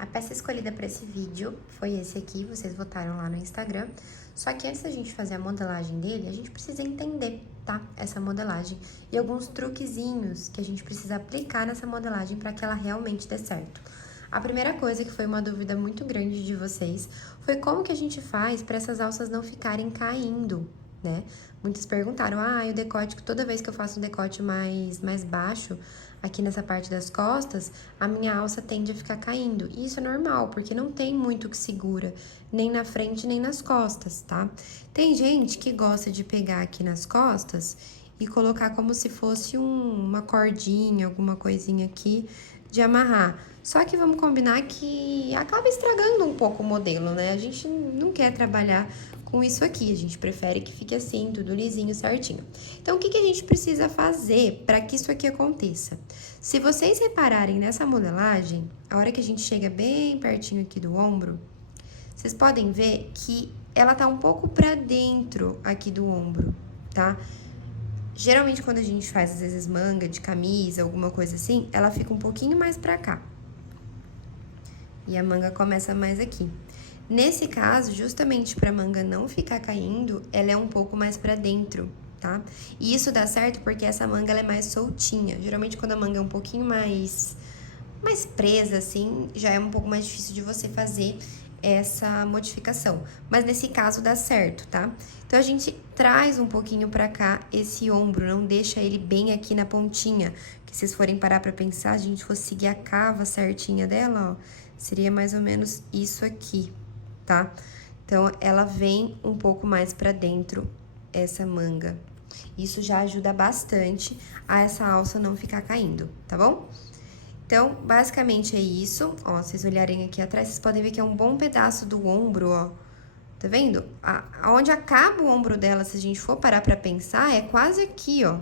A peça escolhida para esse vídeo foi esse aqui, vocês votaram lá no Instagram. Só que antes da gente fazer a modelagem dele, a gente precisa entender, tá? Essa modelagem e alguns truquezinhos que a gente precisa aplicar nessa modelagem para que ela realmente dê certo. A primeira coisa, que foi uma dúvida muito grande de vocês, foi como que a gente faz para essas alças não ficarem caindo, né? Muitos perguntaram, o decote, toda vez que eu faço um decote mais baixo, aqui nessa parte das costas, a minha alça tende a ficar caindo. E isso é normal, porque não tem muito que segura, nem na frente, nem nas costas, tá? Tem gente que gosta de pegar aqui nas costas e colocar como se fosse uma cordinha, alguma coisinha aqui de amarrar. Só que vamos combinar que acaba estragando um pouco o modelo, né? A gente não quer trabalhar com isso aqui, a gente prefere que fique assim, tudo lisinho, certinho. Então, o que a gente precisa fazer para que isso aqui aconteça? Se vocês repararem nessa modelagem, a hora que a gente chega bem pertinho aqui do ombro, vocês podem ver que ela tá um pouco para dentro aqui do ombro, tá? Geralmente, quando a gente faz, às vezes, manga de camisa, alguma coisa assim, ela fica um pouquinho mais pra cá. E a manga começa mais aqui. Nesse caso, justamente pra manga não ficar caindo, ela é um pouco mais pra dentro, tá? E isso dá certo porque essa manga ela é mais soltinha. Geralmente, quando a manga é um pouquinho mais presa, assim, já é um pouco mais difícil de você fazer essa modificação. Mas nesse caso dá certo, tá? Então, a gente traz um pouquinho pra cá esse ombro, não deixa ele bem aqui na pontinha. Que se vocês forem parar pra pensar, se a gente fosse seguir a cava certinha dela, ó, seria mais ou menos isso aqui, tá? Então, ela vem um pouco mais pra dentro, essa manga. Isso já ajuda bastante a essa alça não ficar caindo, tá bom? Então, basicamente é isso. Ó, se vocês olharem aqui atrás, vocês podem ver que é um bom pedaço do ombro, ó. Tá vendo? Onde acaba o ombro dela, se a gente for parar pra pensar, é quase aqui, ó.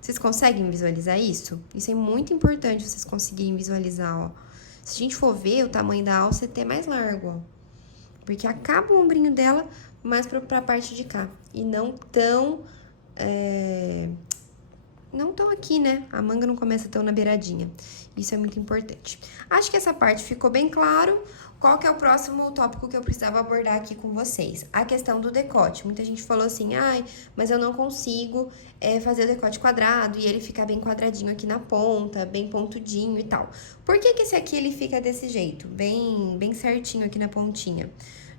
Vocês conseguem visualizar isso? Isso é muito importante vocês conseguirem visualizar, ó. Se a gente for ver, o tamanho da alça é até mais largo, ó. Porque acaba o ombrinho dela mais pra parte de cá. E não tão... não tão aqui, né? A manga não começa tão na beiradinha. Isso é muito importante. Acho que essa parte ficou bem claro. Qual que é o próximo tópico que eu precisava abordar aqui com vocês? A questão do decote. Muita gente falou assim, mas eu não consigo fazer o decote quadrado e ele ficar bem quadradinho aqui na ponta, bem pontudinho e tal. Por que esse aqui ele fica desse jeito? Bem certinho aqui na pontinha.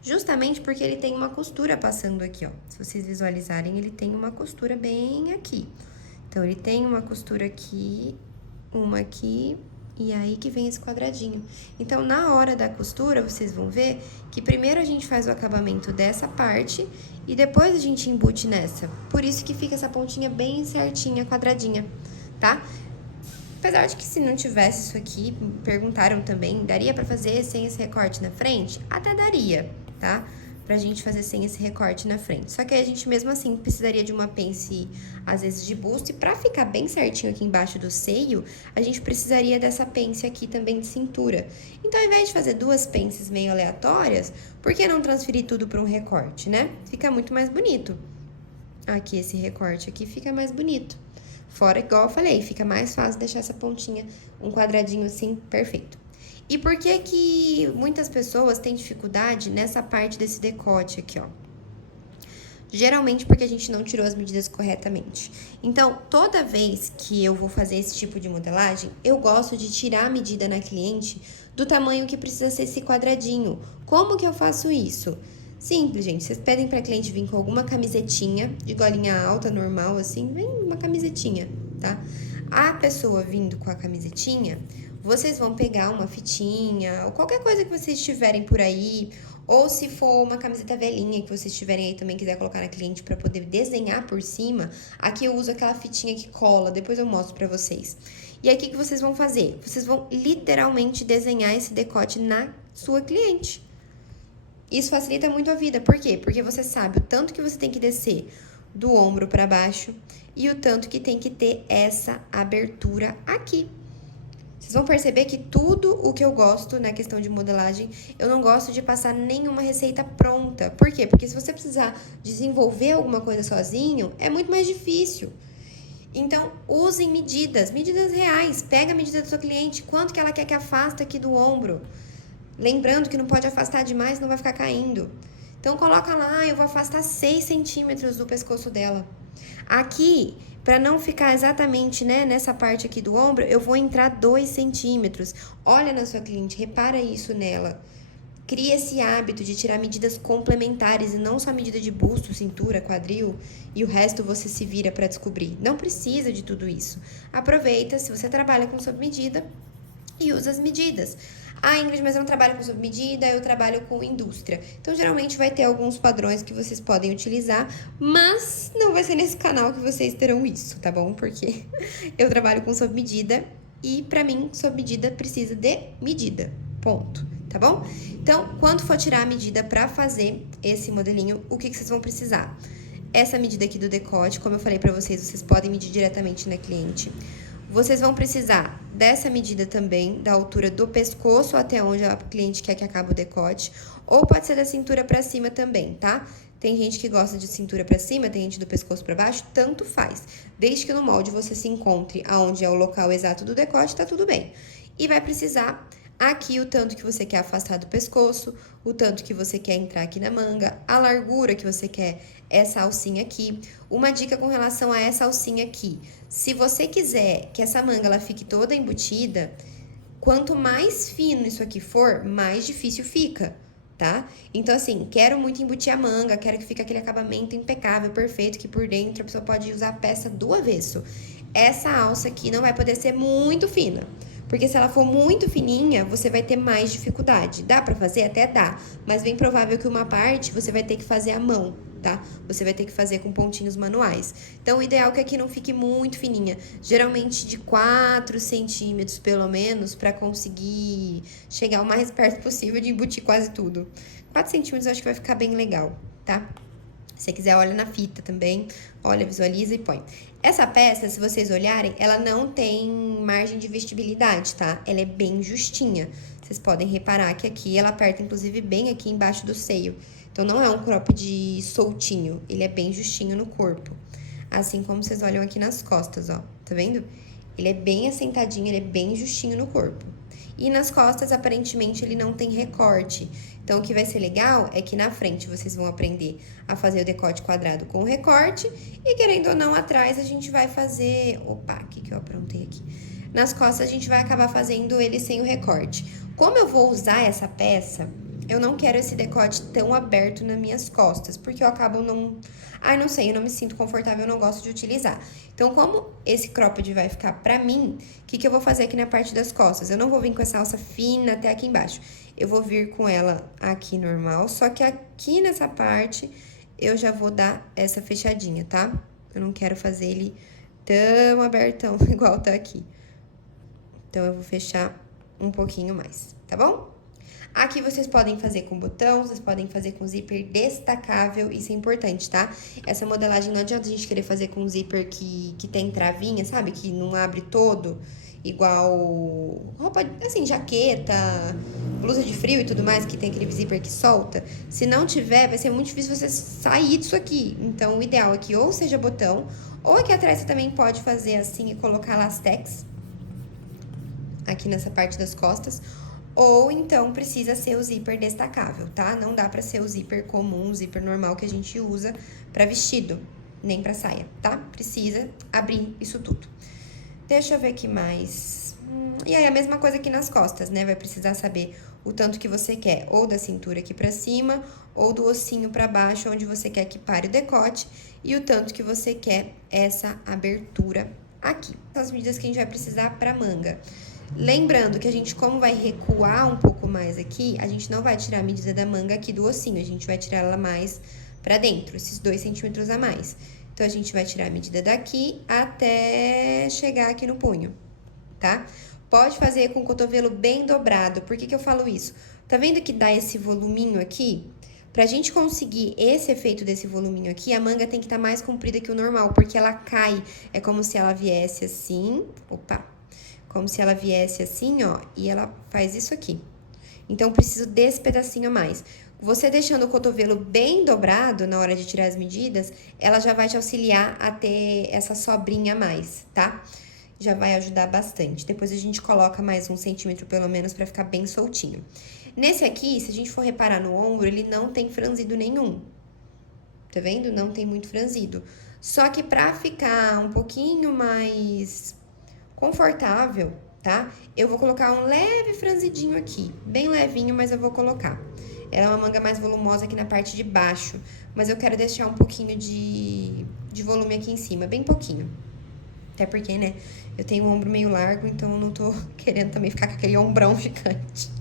Justamente porque ele tem uma costura passando aqui, ó. Se vocês visualizarem, ele tem uma costura bem aqui. Então, ele tem uma costura aqui, uma aqui, e aí que vem esse quadradinho. Então, na hora da costura, vocês vão ver que primeiro a gente faz o acabamento dessa parte e depois a gente embute nessa. Por isso que fica essa pontinha bem certinha, quadradinha, tá? Apesar de que se não tivesse isso aqui, perguntaram também, daria pra fazer sem esse recorte na frente? Até daria, tá? Pra gente fazer sem esse recorte na frente. Só que aí a gente mesmo assim precisaria de uma pence, às vezes, de busto. E pra ficar bem certinho aqui embaixo do seio, a gente precisaria dessa pence aqui também de cintura. Então, ao invés de fazer duas pences meio aleatórias, por que não transferir tudo pra um recorte, né? Fica muito mais bonito. Aqui, esse recorte aqui fica mais bonito. Fora, igual eu falei, fica mais fácil deixar essa pontinha, um quadradinho assim, perfeito. E por que que muitas pessoas têm dificuldade nessa parte desse decote aqui, ó? Geralmente porque a gente não tirou as medidas corretamente. Então, toda vez que eu vou fazer esse tipo de modelagem, eu gosto de tirar a medida na cliente do tamanho que precisa ser esse quadradinho. Como que eu faço isso? Simples, gente. Vocês pedem pra cliente vir com alguma camisetinha de golinha alta, normal, assim, vem uma camisetinha, tá? A pessoa vindo com a camisetinha, vocês vão pegar uma fitinha, ou qualquer coisa que vocês tiverem por aí, ou se for uma camiseta velhinha que vocês tiverem aí também, quiser colocar na cliente pra poder desenhar por cima, aqui eu uso aquela fitinha que cola, depois eu mostro pra vocês. E aí, o que vocês vão fazer? Vocês vão literalmente desenhar esse decote na sua cliente. Isso facilita muito a vida, por quê? Porque você sabe o tanto que você tem que descer do ombro pra baixo e o tanto que tem que ter essa abertura aqui. Vocês vão perceber que tudo o que eu gosto na questão de modelagem, eu não gosto de passar nenhuma receita pronta. Por quê? Porque se você precisar desenvolver alguma coisa sozinho, é muito mais difícil. Então, usem medidas reais. Pega a medida do seu cliente, quanto que ela quer que afasta aqui do ombro. Lembrando que não pode afastar demais, não vai ficar caindo. Então, coloca lá, eu vou afastar 6 centímetros do pescoço dela. Aqui, para não ficar exatamente, né, nessa parte aqui do ombro, eu vou entrar 2 centímetros. Olha na sua cliente, repara isso nela. Cria esse hábito de tirar medidas complementares e não só medida de busto, cintura, quadril e o resto você se vira para descobrir. Não precisa de tudo isso. Aproveita, se você trabalha com sob medida, e usa as medidas. Ah, Ingrid, mas eu não trabalho com sob medida, eu trabalho com indústria. Então, geralmente vai ter alguns padrões que vocês podem utilizar, mas não vai ser nesse canal que vocês terão isso, tá bom? Porque eu trabalho com sob medida e pra mim, sob medida precisa de medida. Ponto, tá bom? Então, quando for tirar a medida pra fazer esse modelinho, o que vocês vão precisar? Essa medida aqui do decote, como eu falei pra vocês, vocês podem medir diretamente na cliente. Vocês vão precisar dessa medida também, da altura do pescoço até onde a cliente quer que acabe o decote, ou pode ser da cintura pra cima também, tá? Tem gente que gosta de cintura pra cima, tem gente do pescoço pra baixo, tanto faz. Desde que no molde você se encontre aonde é o local exato do decote, tá tudo bem. E vai precisar aqui o tanto que você quer afastar do pescoço, o tanto que você quer entrar aqui na manga, a largura que você quer essa alcinha aqui. Uma dica com relação a essa alcinha aqui. Se você quiser que essa manga ela fique toda embutida, quanto mais fino isso aqui for, mais difícil fica, tá? Então, assim, quero muito embutir a manga, quero que fique aquele acabamento impecável, perfeito, que por dentro a pessoa pode usar a peça do avesso. Essa alça aqui não vai poder ser muito fina. Porque se ela for muito fininha, você vai ter mais dificuldade. Dá pra fazer? Até dá. Mas bem provável que uma parte você vai ter que fazer à mão, tá? Você vai ter que fazer com pontinhos manuais. Então, o ideal é que aqui não fique muito fininha. Geralmente de 4 centímetros, pelo menos, pra conseguir chegar o mais perto possível de embutir quase tudo. 4 centímetros eu acho que vai ficar bem legal, tá? Se você quiser, olha na fita também. Olha, visualiza e põe. Essa peça, se vocês olharem, ela não tem margem de vestibilidade, tá? Ela é bem justinha. Vocês podem reparar que aqui ela aperta, inclusive, bem aqui embaixo do seio. Então, não é um cropped soltinho. Ele é bem justinho no corpo. Assim como vocês olham aqui nas costas, ó. Tá vendo? Ele é bem assentadinho, ele é bem justinho no corpo. E nas costas, aparentemente, ele não tem recorte. Então, o que vai ser legal é que na frente vocês vão aprender a fazer o decote quadrado com recorte. E, querendo ou não, atrás a gente vai fazer... Opa, o que eu aprontei aqui? Nas costas, a gente vai acabar fazendo ele sem o recorte. Como eu vou usar essa peça, eu não quero esse decote tão aberto nas minhas costas, porque eu acabo não... Ai, não sei, eu não me sinto confortável, eu não gosto de utilizar. Então, como esse cropped vai ficar pra mim, o que eu vou fazer aqui na parte das costas? Eu não vou vir com essa alça fina até aqui embaixo. Eu vou vir com ela aqui normal, só que aqui nessa parte eu já vou dar essa fechadinha, tá? Eu não quero fazer ele tão abertão igual tá aqui. Então, eu vou fechar um pouquinho mais, tá bom? Aqui vocês podem fazer com botão, vocês podem fazer com zíper destacável, isso é importante, tá? Essa modelagem não adianta a gente querer fazer com zíper que tem travinha, sabe? Que não abre todo, igual roupa, assim, jaqueta, blusa de frio e tudo mais, que tem aquele zíper que solta. Se não tiver, vai ser muito difícil você sair disso aqui. Então, o ideal é que ou seja botão, ou aqui atrás você também pode fazer assim e colocar lastex, aqui nessa parte das costas. Ou então precisa ser o zíper destacável, tá? Não dá pra ser o zíper comum, o zíper normal que a gente usa pra vestido, nem pra saia, tá? Precisa abrir isso tudo. Deixa eu ver aqui mais. E aí, a mesma coisa aqui nas costas, né? Vai precisar saber o tanto que você quer, ou da cintura aqui pra cima, ou do ossinho pra baixo, onde você quer que pare o decote, e o tanto que você quer essa abertura aqui. São as medidas que a gente vai precisar pra manga. Lembrando que a gente, como vai recuar um pouco mais aqui, a gente não vai tirar a medida da manga aqui do ossinho, a gente vai tirar ela mais pra dentro, esses 2 centímetros a mais. Então, a gente vai tirar a medida daqui até chegar aqui no punho, tá? Pode fazer com o cotovelo bem dobrado. Por que eu falo isso? Tá vendo que dá esse voluminho aqui? Pra gente conseguir esse efeito desse voluminho aqui, a manga tem que estar mais comprida que o normal, porque ela cai. É como se ela viesse assim, opa, como se ela viesse assim, ó, e ela faz isso aqui. Então, preciso desse pedacinho a mais. Você deixando o cotovelo bem dobrado na hora de tirar as medidas, ela já vai te auxiliar a ter essa sobrinha a mais, tá? já vai ajudar bastante. Depois a gente coloca mais 1 centímetro pelo menos pra ficar bem soltinho. Nesse aqui, se a gente for reparar no ombro, ele não tem franzido nenhum. Tá vendo? Não tem muito franzido. Só que pra ficar um pouquinho mais confortável, tá? Eu vou colocar um leve franzidinho aqui, bem levinho, mas eu vou colocar. Ela é uma manga mais volumosa aqui na parte de baixo, mas eu quero deixar um pouquinho de volume aqui em cima, bem pouquinho. Até porque, né, eu tenho o ombro meio largo, então eu não tô querendo também ficar com aquele ombrão gigante.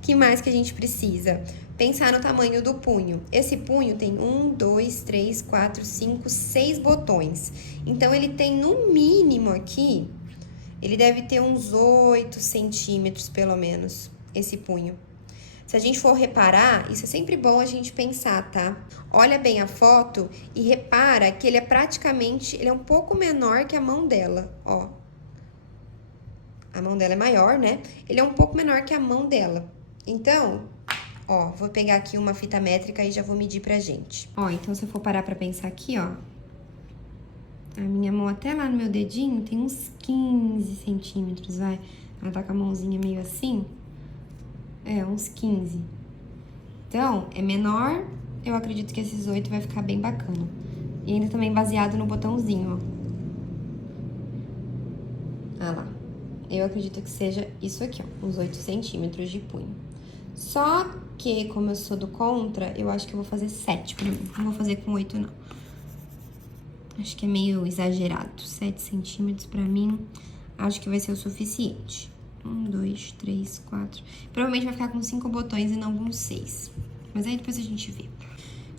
Que mais que a gente precisa? Pensar no tamanho do punho. Esse punho tem 1, 2, 3, 4, 5, 6 botões. Então, ele tem no mínimo aqui, ele deve ter uns 8 centímetros, pelo menos, esse punho. Se a gente for reparar, isso é sempre bom a gente pensar, tá? Olha bem a foto e repara que ele é um pouco menor que a mão dela, ó. A mão dela é maior, né? Ele é um pouco menor que a mão dela. Então, ó, vou pegar aqui uma fita métrica e já vou medir pra gente. Ó, então se eu for parar pra pensar aqui, ó, a minha mão até lá no meu dedinho tem uns 15 centímetros, vai. Ela tá com a mãozinha meio assim. É, uns 15. Então, é menor, eu acredito que esses 8 vai ficar bem bacana. E ainda também baseado no botãozinho, ó. Ah lá. Eu acredito que seja isso aqui, ó, uns 8 centímetros de punho. Só que, como eu sou do contra, eu acho que eu vou fazer 7 pra mim. Não vou fazer com 8, não. Acho que é meio exagerado. 7 centímetros pra mim, acho que vai ser o suficiente. 1, 2, 3, 4. Provavelmente vai ficar com 5 botões e não com 6. Mas aí depois a gente vê.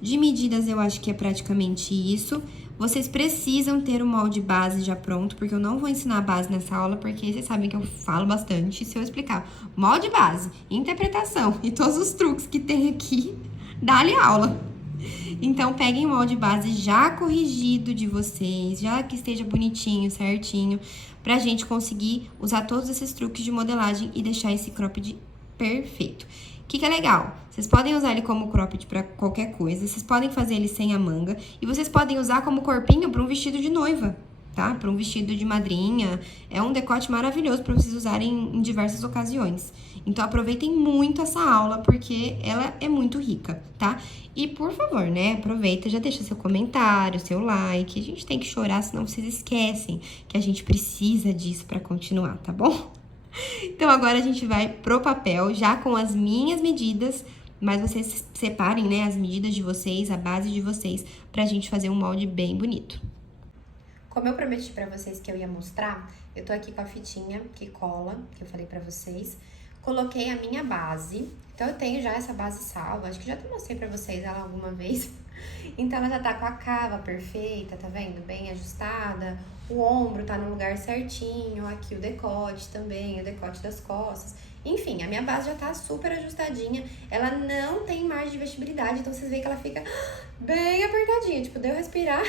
De medidas, eu acho que é praticamente isso. Vocês precisam ter o molde base já pronto, porque eu não vou ensinar a base nessa aula, porque vocês sabem que eu falo bastante. Se eu explicar molde base, interpretação e todos os truques que tem aqui, dá-lhe aula. Então, peguem o molde base já corrigido de vocês, já que esteja bonitinho, certinho, pra gente conseguir usar todos esses truques de modelagem e deixar esse cropped perfeito. O que é legal? Vocês podem usar ele como cropped pra qualquer coisa, vocês podem fazer ele sem a manga, e vocês podem usar como corpinho pra um vestido de noiva, tá? Pra um vestido de madrinha. É um decote maravilhoso pra vocês usarem em diversas ocasiões. Então, aproveitem muito essa aula, porque ela é muito rica, tá? E, por favor, né, aproveita, já deixa seu comentário, seu like. A gente tem que chorar, senão vocês esquecem que a gente precisa disso pra continuar, tá bom? Então, agora a gente vai pro papel, já com as minhas medidas, mas vocês separem, né, as medidas de vocês, a base de vocês, pra gente fazer um molde bem bonito. Como eu prometi pra vocês que eu ia mostrar, eu tô aqui com a fitinha que cola, que eu falei pra vocês. Coloquei a minha base, então eu tenho já essa base salva, acho que já até mostrei pra vocês ela alguma vez. Então ela já tá com a cava perfeita, tá vendo? Bem ajustada, o ombro tá no lugar certinho, aqui o decote também, o decote das costas. Enfim, a minha base já tá super ajustadinha, ela não tem margem de vestibilidade, então vocês veem que ela fica bem apertadinha, tipo, deu respirar,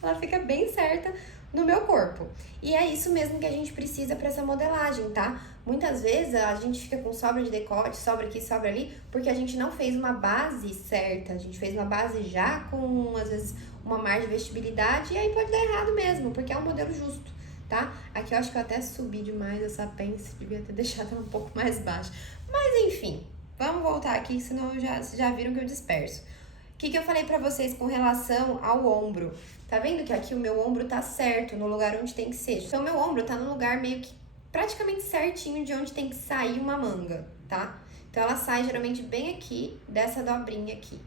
ela fica bem certa no meu corpo. E é isso mesmo que a gente precisa para essa modelagem, tá? Muitas vezes a gente fica com sobra de decote, sobra aqui, sobra ali, porque a gente não fez uma base certa. A gente fez uma base já com, às vezes, uma margem de vestibilidade e aí pode dar errado mesmo, porque é um modelo justo, tá? Aqui eu acho que eu até subi demais essa pence, devia ter deixado ela um pouco mais baixa. Mas enfim, vamos voltar aqui, senão já viram que eu disperso. O que eu falei pra vocês com relação ao ombro? Tá vendo que aqui o meu ombro tá certo, no lugar onde tem que ser? Então, meu ombro tá no lugar meio que praticamente certinho de onde tem que sair uma manga, tá? Então, ela sai geralmente bem aqui, dessa dobrinha aqui.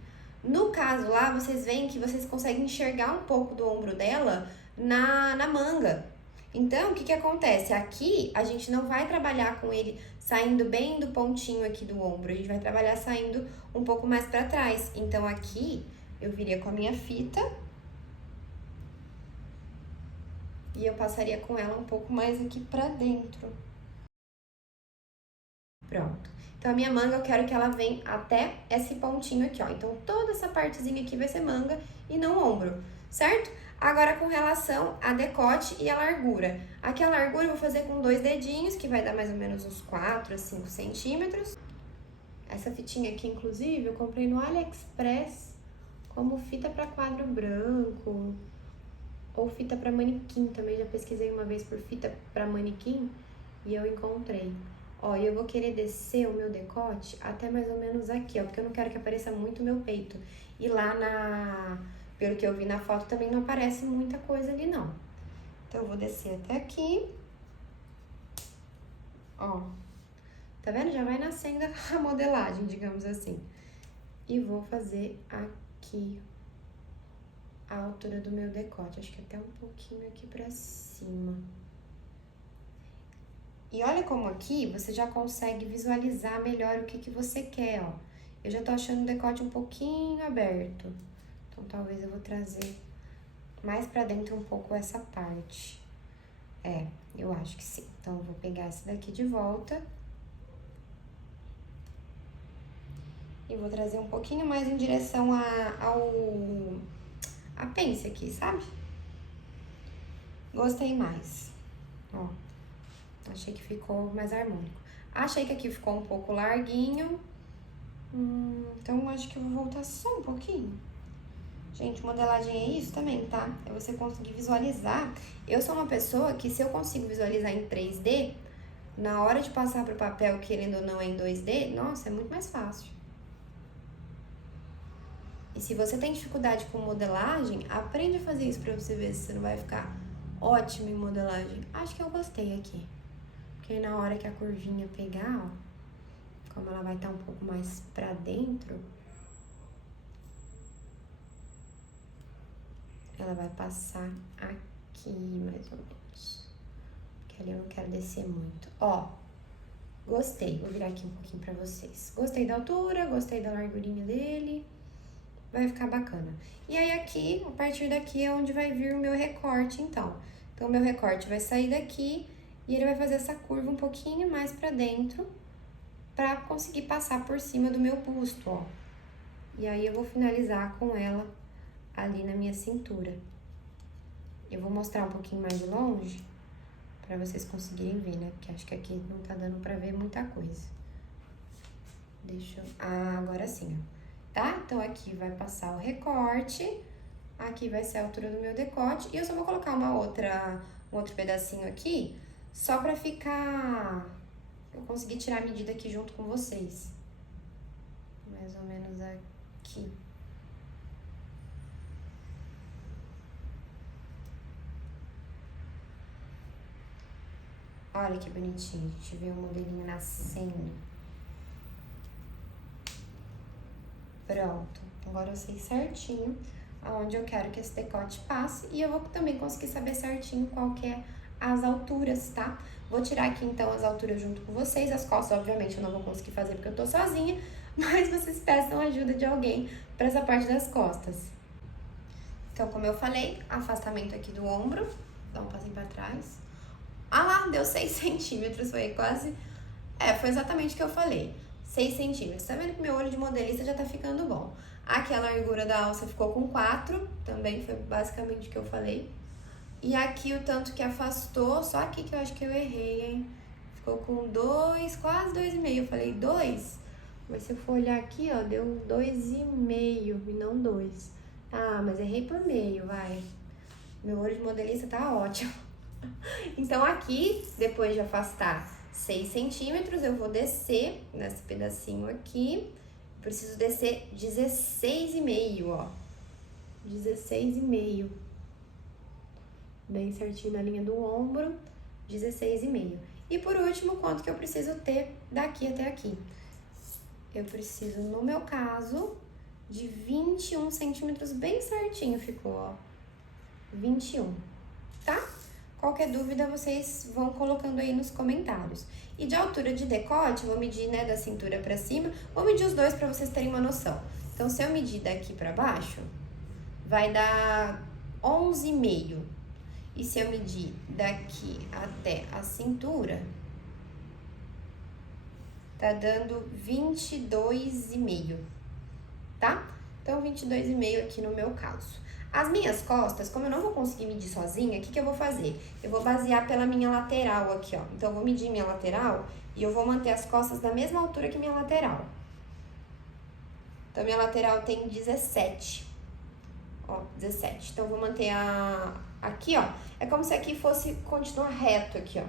No caso lá, vocês veem que vocês conseguem enxergar um pouco do ombro dela na manga. Então, o que acontece? Aqui, a gente não vai trabalhar com ele saindo bem do pontinho aqui do ombro. A gente vai trabalhar saindo um pouco mais pra trás. Então, aqui, eu viria com a minha fita. E eu passaria com ela um pouco mais aqui pra dentro. Pronto. Então, a minha manga, eu quero que ela venha até esse pontinho aqui, ó. Então, toda essa partezinha aqui vai ser manga e não ombro, certo? Agora, com relação a decote e a largura. Aqui a largura eu vou fazer com 2 dedinhos, que vai dar mais ou menos uns 4 a 5 centímetros. Essa fitinha aqui, inclusive, eu comprei no AliExpress como fita para quadro branco. Ou fita pra manequim, também já pesquisei uma vez por fita pra manequim e eu encontrei. Ó, e eu vou querer descer o meu decote até mais ou menos aqui, ó, porque eu não quero que apareça muito o meu peito. E lá pelo que eu vi na foto, também não aparece muita coisa ali, não. Então, eu vou descer até aqui. Ó, tá vendo? Já vai nascendo a modelagem, digamos assim. E vou fazer aqui a altura do meu decote. Acho que até um pouquinho aqui pra cima. E olha como aqui você já consegue visualizar melhor o que você quer, ó. Eu já tô achando o decote um pouquinho aberto. Então, talvez eu vou trazer mais pra dentro um pouco essa parte. É, eu acho que sim. Então, eu vou pegar essa daqui de volta. E vou trazer um pouquinho mais em direção a pence aqui, sabe? Gostei mais. Ó, achei que ficou mais harmônico. Achei que aqui ficou um pouco larguinho. Então, acho que eu vou voltar só um pouquinho. Gente, modelagem é isso também, tá? É você conseguir visualizar. Eu sou uma pessoa que, se eu consigo visualizar em 3D, na hora de passar pro papel, querendo ou não, é em 2D, nossa, é muito mais fácil. E se você tem dificuldade com modelagem, aprende a fazer isso pra você ver se você não vai ficar ótimo em modelagem. Acho que eu gostei aqui. Porque aí na hora que a curvinha pegar, ó, como ela vai estar um pouco mais pra dentro, ela vai passar aqui, mais ou menos. Porque ali eu não quero descer muito. Ó, gostei. Vou virar aqui um pouquinho pra vocês. Gostei da altura, gostei da largurinha dele. Vai ficar bacana. E aí aqui, a partir daqui é onde vai vir o meu recorte, então. Então, o meu recorte vai sair daqui e ele vai fazer essa curva um pouquinho mais pra dentro pra conseguir passar por cima do meu busto, ó. E aí, eu vou finalizar com ela ali na minha cintura. Eu vou mostrar um pouquinho mais de longe pra vocês conseguirem ver, né? Porque acho que aqui não tá dando pra ver muita coisa. Deixa eu... Ah, agora sim, ó. Tá? Então, aqui vai passar o recorte, aqui vai ser a altura do meu decote, e eu só vou colocar um outro pedacinho aqui, só pra ficar... eu conseguir tirar a medida aqui junto com vocês. Mais ou menos aqui. Olha que bonitinho, a gente vê o modelinho nascendo. Pronto, agora eu sei certinho aonde eu quero que esse decote passe e eu vou também conseguir saber certinho qual que é as alturas, tá? Vou tirar aqui então as alturas junto com vocês, as costas obviamente eu não vou conseguir fazer porque eu tô sozinha, mas vocês peçam ajuda de alguém pra essa parte das costas. Então, como eu falei, afastamento aqui do ombro, dá um passinho pra trás. Ah lá, deu 6 centímetros, foi quase... foi exatamente o que eu falei. 6 centímetros. Tá vendo que meu olho de modelista já tá ficando bom. Aqui a largura da alça ficou com 4, também foi basicamente o que eu falei. E aqui o tanto que afastou, só aqui que eu acho que eu errei, hein? Ficou com 2, quase 2,5. Eu falei 2, mas se eu for olhar aqui, ó, deu 2,5 e não 2. Ah, mas errei por meio, vai. Meu olho de modelista tá ótimo. Então aqui, depois de afastar 6 centímetros, eu vou descer nesse pedacinho aqui. Preciso descer 16,5, ó. 16,5. Bem certinho na linha do ombro, 16,5. E por último, quanto que eu preciso ter daqui até aqui? Eu preciso, no meu caso, de 21 centímetros, bem certinho ficou, ó. 21, tá? Qualquer dúvida, vocês vão colocando aí nos comentários. E de altura de decote, vou medir, né, da cintura pra cima. Vou medir os dois pra vocês terem uma noção. Então, se eu medir daqui pra baixo, vai dar 11,5. E se eu medir daqui até a cintura, tá dando 22,5, tá? Então, 22,5 aqui no meu caso. As minhas costas, como eu não vou conseguir medir sozinha, o que eu vou fazer? Eu vou basear pela minha lateral aqui, ó. Então, eu vou medir minha lateral e eu vou manter as costas da mesma altura que minha lateral. Então, minha lateral tem 17. Ó, 17. Então, eu vou manter a Aqui, ó, é como se aqui fosse continuar reto aqui, ó.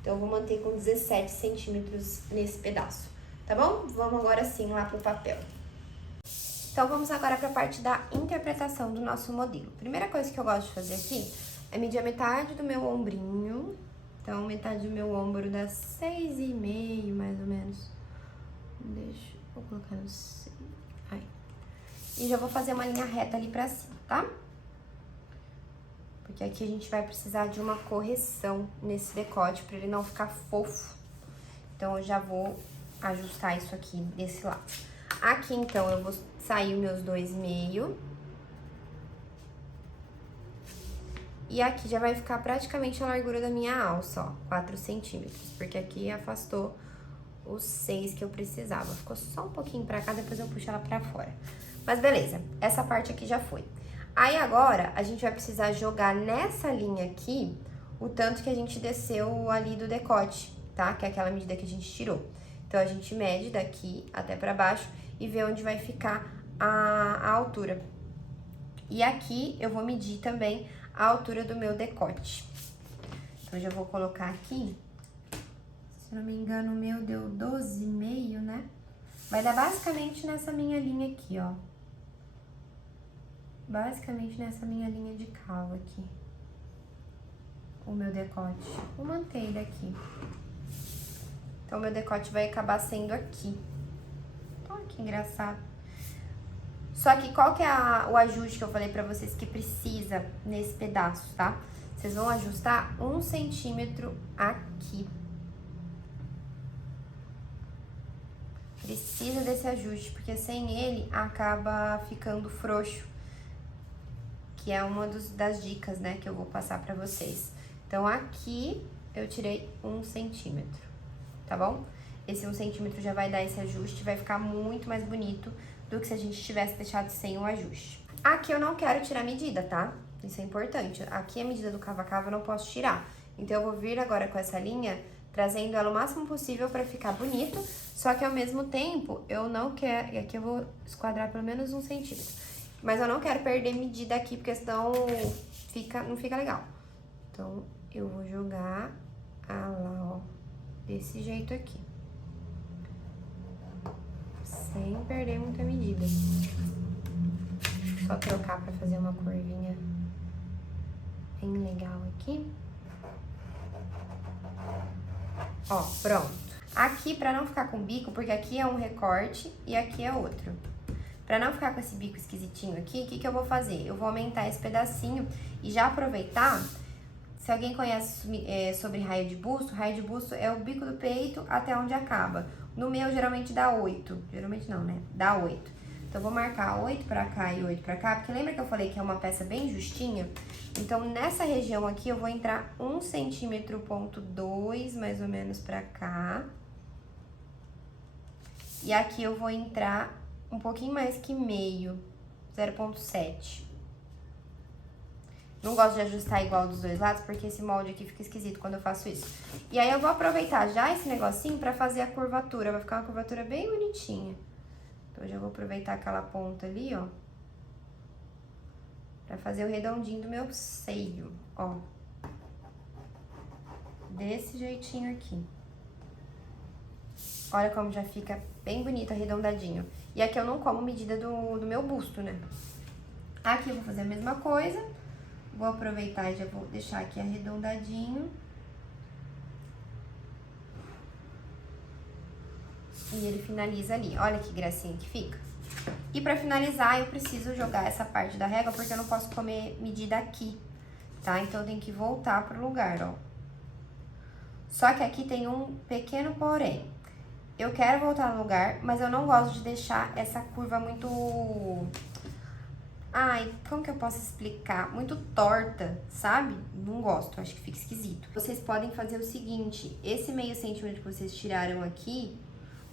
Então, eu vou manter com 17 centímetros nesse pedaço, tá bom? Vamos agora sim lá pro papel. Então, vamos agora para a parte da interpretação do nosso modelo. Primeira coisa que eu gosto de fazer aqui é medir a metade do meu ombrinho. Então, metade do meu ombro dá 6,5, mais ou menos. Vou colocar no 6. Aí. E já vou fazer uma linha reta ali pra cima, tá? Porque aqui a gente vai precisar de uma correção nesse decote pra ele não ficar fofo. Então, eu já vou ajustar isso aqui desse lado. Aqui, então, eu vou sair os meus 2,5. E aqui já vai ficar praticamente a largura da minha alça, ó, 4 centímetros. Porque aqui afastou os 6 que eu precisava. Ficou só um pouquinho pra cá, depois eu puxo ela pra fora. Mas beleza, essa parte aqui já foi. Aí agora, a gente vai precisar jogar nessa linha aqui o tanto que a gente desceu ali do decote, tá? Que é aquela medida que a gente tirou. Então, a gente mede daqui até pra baixo e vê onde vai ficar a altura. E aqui, eu vou medir também a altura do meu decote. Então, eu já vou colocar aqui. Se não me engano, o meu deu 12,5, né? Vai dar basicamente nessa minha linha aqui, ó. Basicamente nessa minha linha de calo aqui. O meu decote. Vou manter ele aqui. Então, o meu decote vai acabar sendo aqui. Olha que engraçado. Só que qual que é o ajuste que eu falei pra vocês que precisa nesse pedaço, tá? Vocês vão ajustar 1 centímetro aqui. Precisa desse ajuste, porque sem ele acaba ficando frouxo. Que é uma das dicas, né, que eu vou passar pra vocês. Então, aqui eu tirei 1 centímetro, tá bom? Esse 1 centímetro já vai dar esse ajuste, vai ficar muito mais bonito do que se a gente tivesse deixado sem o ajuste. Aqui eu não quero tirar a medida, tá? Isso é importante. Aqui a medida do cava-cava eu não posso tirar. Então, eu vou vir agora com essa linha, trazendo ela o máximo possível pra ficar bonito, só que ao mesmo tempo, eu não quero... E aqui eu vou esquadrar pelo menos 1 centímetro. Mas eu não quero perder medida aqui, porque senão não fica legal. Então, eu vou jogar lá, ó, desse jeito aqui. Sem perder muita medida. Só trocar pra fazer uma curvinha bem legal aqui. Ó, pronto. Aqui, pra não ficar com bico, porque aqui é um recorte e aqui é outro. Pra não ficar com esse bico esquisitinho aqui, o que eu vou fazer? Eu vou aumentar esse pedacinho e já aproveitar. Se alguém conhece sobre raio de busto é o bico do peito até onde acaba. No meu, geralmente dá 8. Geralmente não, né? Dá 8. Então, eu vou marcar 8 pra cá e 8 pra cá, porque lembra que eu falei que é uma peça bem justinha? Então, nessa região aqui, eu vou entrar 1,2 centímetro, mais ou menos, pra cá. E aqui eu vou entrar um pouquinho mais que meio, 0,7. Não gosto de ajustar igual dos dois lados, porque esse molde aqui fica esquisito quando eu faço isso. E aí, eu vou aproveitar já esse negocinho pra fazer a curvatura. Vai ficar uma curvatura bem bonitinha. Então, eu já vou aproveitar aquela ponta ali, ó. Pra fazer o redondinho do meu seio, ó. Desse jeitinho aqui. Olha como já fica bem bonito, arredondadinho. E aqui eu não como medida do meu busto, né? Aqui eu vou fazer a mesma coisa. Vou aproveitar e já vou deixar aqui arredondadinho. E ele finaliza ali. Olha que gracinha que fica. E pra finalizar, eu preciso jogar essa parte da régua, porque eu não posso comer medida aqui, tá? Então, eu tenho que voltar pro lugar, ó. Só que aqui tem um pequeno porém. Eu quero voltar no lugar, mas eu não gosto de deixar essa curva muito... Ai, como que eu posso explicar? Muito torta, sabe? Não gosto, acho que fica esquisito. Vocês podem fazer o seguinte, esse meio centímetro que vocês tiraram aqui,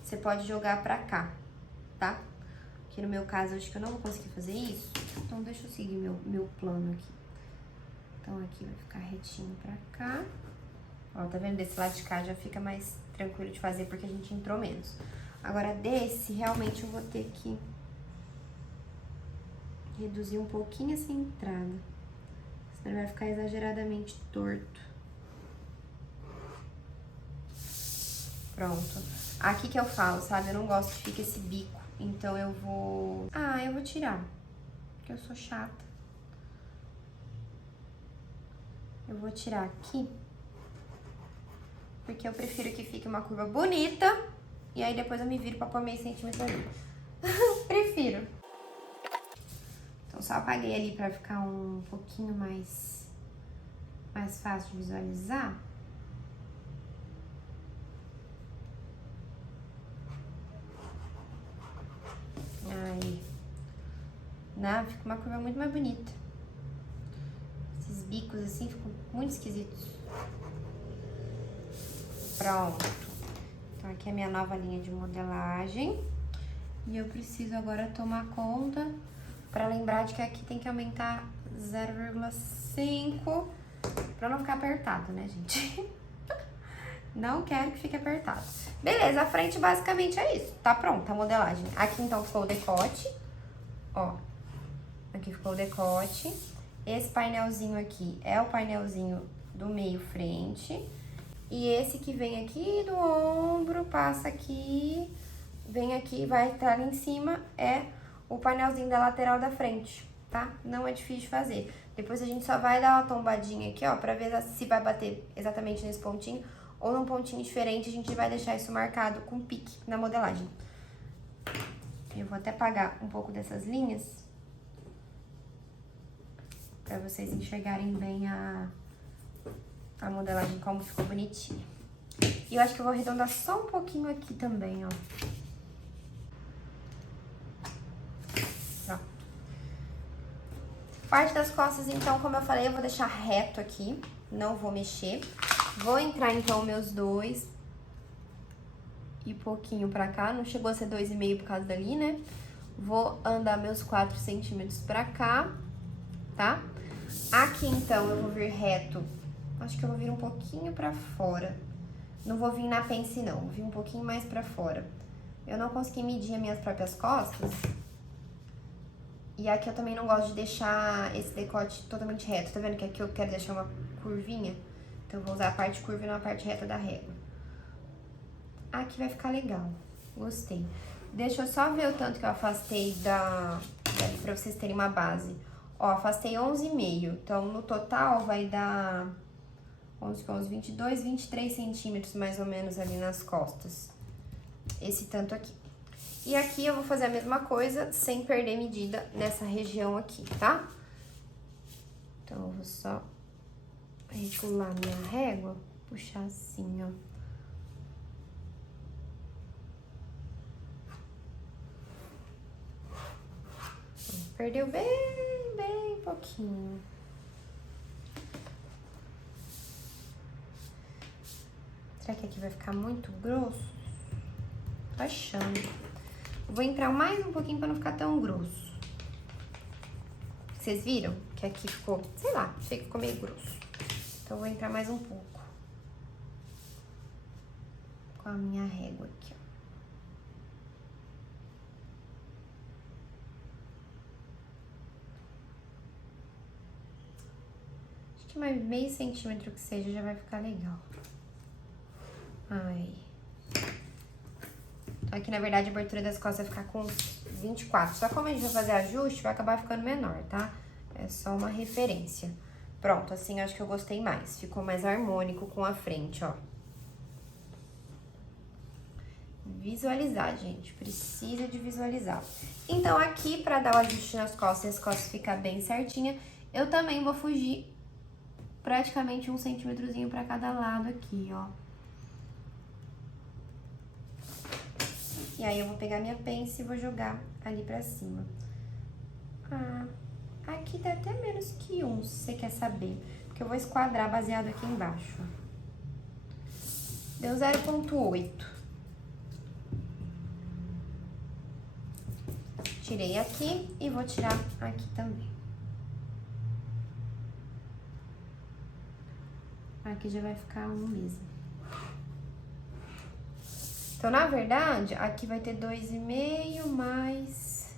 você pode jogar pra cá, tá? Aqui no meu caso, acho que eu não vou conseguir fazer isso. Então, deixa eu seguir meu plano aqui. Então, aqui vai ficar retinho pra cá. Ó, tá vendo? Desse lado de cá já fica mais tranquilo de fazer, porque a gente entrou menos. Agora, desse, realmente, eu vou ter que reduzir um pouquinho essa entrada. Ele vai ficar exageradamente torto. Pronto. Aqui que eu falo, sabe? Eu não gosto que fique esse bico. Então eu vou... eu vou tirar. Porque eu sou chata. Eu vou tirar aqui. Porque eu prefiro que fique uma curva bonita. E aí depois eu me viro pra pôr meio centímetro ali. Prefiro. Então só apaguei ali pra ficar um pouquinho mais fácil de visualizar. Aí. Né? Fica uma curva muito mais bonita. Esses bicos assim ficam muito esquisitos. Pronto. Então aqui é a minha nova linha de modelagem. E eu preciso agora tomar conta pra lembrar de que aqui tem que aumentar 0,5 pra não ficar apertado, né, gente? Não quero que fique apertado. Beleza, a frente basicamente é isso. Tá pronta a modelagem. Aqui então ficou o decote. Ó. Aqui ficou o decote. Esse painelzinho aqui é o painelzinho do meio frente. E esse que vem aqui do ombro, passa aqui, vem aqui, vai estar ali em cima, é o painelzinho da lateral da frente, tá? Não é difícil de fazer. Depois a gente só vai dar uma tombadinha aqui, ó, pra ver se vai bater exatamente nesse pontinho ou num pontinho diferente. A gente vai deixar isso marcado com pique na modelagem. Eu vou até apagar um pouco dessas linhas pra vocês enxergarem bem a modelagem, como ficou bonitinha. E eu acho que eu vou arredondar só um pouquinho aqui também, ó. Pronto. Parte das costas, então, como eu falei, eu vou deixar reto aqui. Não vou mexer. Vou entrar, então, meus 2 e pouquinho pra cá. Não chegou a ser 2,5 por causa dali, né? Vou andar meus 4 centímetros pra cá, tá? Aqui, então, eu vou vir reto. Acho que eu vou vir um pouquinho pra fora. Não vou vir na pence, não. Vou vir um pouquinho mais pra fora. Eu não consegui medir as minhas próprias costas. E aqui eu também não gosto de deixar esse decote totalmente reto. Tá vendo que aqui eu quero deixar uma curvinha? Então, eu vou usar a parte curva e não a parte reta da régua. Aqui vai ficar legal. Gostei. Deixa eu só ver o tanto que eu afastei dali pra vocês terem uma base. Ó, afastei 11,5. Então, no total vai dar 11 com 11, 22, 23 centímetros mais ou menos ali nas costas. Esse tanto aqui. E aqui eu vou fazer a mesma coisa, sem perder medida nessa região aqui, tá? Então, eu vou só regular minha régua, puxar assim, ó. Perdeu bem pouquinho. Será que aqui vai ficar muito grosso? Tô achando. Vou entrar mais um pouquinho pra não ficar tão grosso. Vocês viram que aqui ficou, sei lá, achei que ficou meio grosso. Então, eu vou entrar mais um pouco. Com a minha régua aqui, ó. Acho que mais meio centímetro que seja já vai ficar legal. Aí. Então, aqui, na verdade, a abertura das costas vai ficar com 24. Só como a gente vai fazer ajuste, vai acabar ficando menor, tá? É só uma referência. Pronto, assim, eu acho que eu gostei mais. Ficou mais harmônico com a frente, ó. Visualizar, gente. Precisa de visualizar. Então, aqui, pra dar o ajuste nas costas e as costas ficar bem certinha, eu também vou fugir praticamente 1 centímetrozinho pra cada lado aqui, ó. E aí, eu vou pegar minha pence e vou jogar ali pra cima. Aqui dá até menos que 1, se você quer saber. Porque eu vou esquadrar baseado aqui embaixo. Deu 0,8. Tirei aqui e vou tirar aqui também. Aqui já vai ficar 1 mesmo. Então, na verdade, aqui vai ter 2,5 mais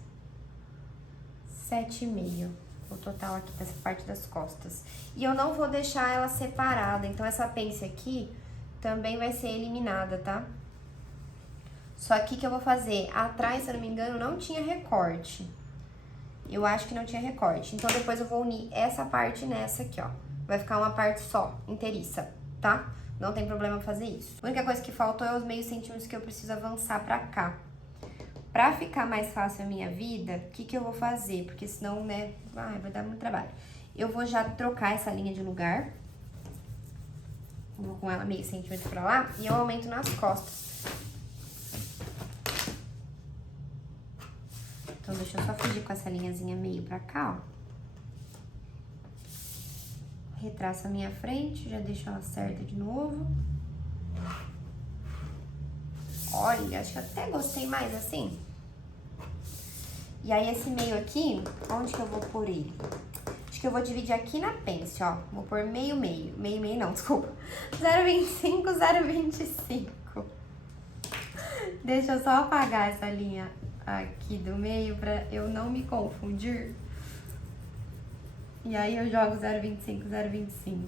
7,5. o total aqui dessa parte das costas. E eu não vou deixar ela separada, então essa pence aqui também vai ser eliminada, tá? Só que eu vou fazer, atrás, se eu não me engano, não tinha recorte. Eu acho que não tinha recorte. Então, depois eu vou unir essa parte nessa aqui, ó. Vai ficar uma parte só, inteiriça, tá? Não tem problema fazer isso. A única coisa que faltou é os meios centímetros que eu preciso avançar pra cá. Pra ficar mais fácil a minha vida, o que eu vou fazer? Porque senão, né, vai dar muito trabalho. Eu vou já trocar essa linha de lugar. Vou com ela meio centímetro pra lá e eu aumento nas costas. Então, deixa eu só fugir com essa linhazinha meio pra cá, ó. Retraço a minha frente, já deixo ela certa de novo. Olha, acho que eu até gostei mais assim. E aí, esse meio aqui, onde que eu vou pôr ele? Acho que eu vou dividir aqui na pence, ó. Vou pôr meio, não, desculpa. 0,25, 0,25. Deixa eu só apagar essa linha aqui do meio pra eu não me confundir. E aí eu jogo 0,25, 0,25.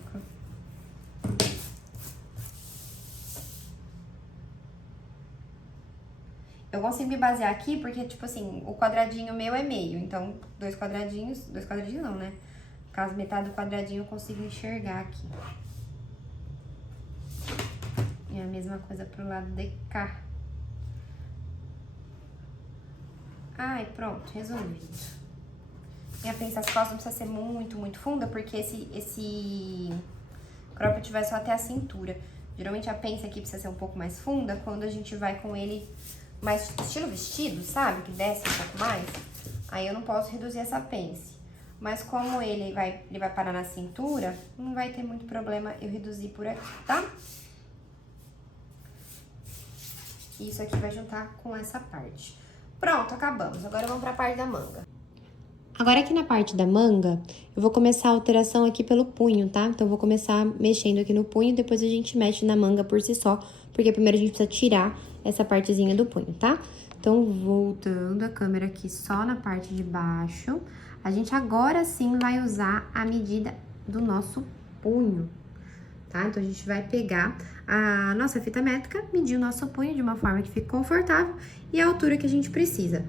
Eu consigo me basear aqui porque, tipo assim, o quadradinho meu é meio. Então, dois quadradinhos não, né? No caso, metade do quadradinho eu consigo enxergar aqui. E a mesma coisa pro lado de cá. Ai, pronto, resolvido. Minha pence das costas não precisa ser muito, muito funda, porque esse cropped vai só até a cintura. Geralmente a pence aqui precisa ser um pouco mais funda quando a gente vai com ele mais estilo vestido, sabe? Que desce um pouco mais. Aí eu não posso reduzir essa pence. Mas como ele vai parar na cintura, não vai ter muito problema eu reduzir por aqui, tá? Isso aqui vai juntar com essa parte. Pronto, acabamos. Agora vamos pra parte da manga. Agora aqui na parte da manga, eu vou começar a alteração aqui pelo punho, tá? Então, eu vou começar mexendo aqui no punho, depois a gente mexe na manga por si só, porque primeiro a gente precisa tirar essa partezinha do punho, tá? Então, voltando a câmera aqui só na parte de baixo, a gente agora sim vai usar a medida do nosso punho, tá? Então, a gente vai pegar a nossa fita métrica, medir o nosso punho de uma forma que fique confortável e a altura que a gente precisa.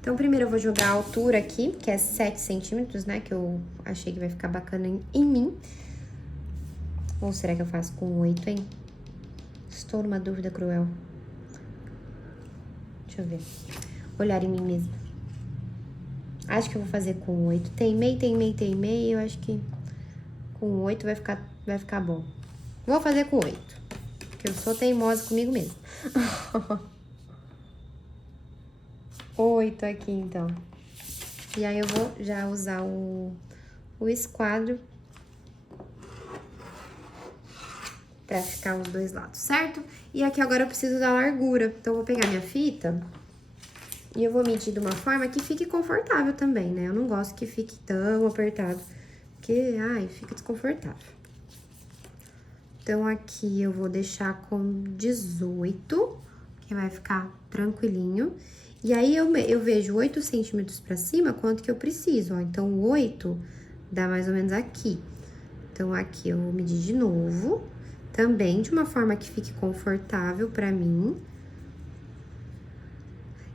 Então, primeiro eu vou jogar a altura aqui, que é 7 centímetros, né? Que eu achei que vai ficar bacana em mim. Ou será que eu faço com 8, hein? Estou numa dúvida cruel. Deixa eu ver. Olhar em mim mesmo. Acho que eu vou fazer com 8. Teimei. Eu acho que com 8 vai ficar bom. Vou fazer com 8. Porque eu sou teimosa comigo mesmo. 8 aqui, então. E aí, eu vou já usar o esquadro pra ficar os dois lados, certo? E aqui agora eu preciso da largura. Então, eu vou pegar minha fita e eu vou medir de uma forma que fique confortável também, né? Eu não gosto que fique tão apertado, porque, ai, fica desconfortável. Então, aqui eu vou deixar com 18, que vai ficar tranquilinho. E aí, eu vejo 8 centímetros pra cima, quanto que eu preciso, ó. Então, o 8 dá mais ou menos aqui. Então, aqui eu vou medir de novo, também de uma forma que fique confortável pra mim.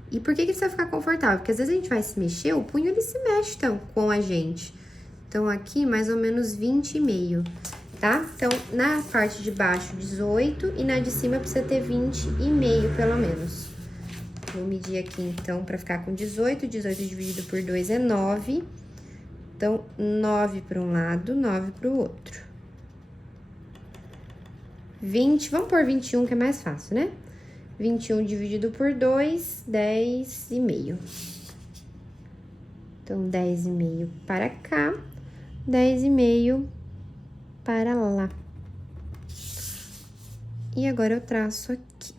E por que precisa ficar confortável? Porque às vezes a gente vai se mexer, o punho ele se mexe então, com a gente. Então, aqui mais ou menos 20,5, tá? Então, na parte de baixo, 18 e na de cima precisa ter 20,5 pelo menos. Vou medir aqui, então, pra ficar com 18. 18 dividido por 2 é 9. Então, 9 para um lado, 9 para o outro. 20, vamos pôr 21, que é mais fácil, né? 21 dividido por 2, 10,5. Então, 10,5 para cá, 10,5 para lá. E agora eu traço aqui.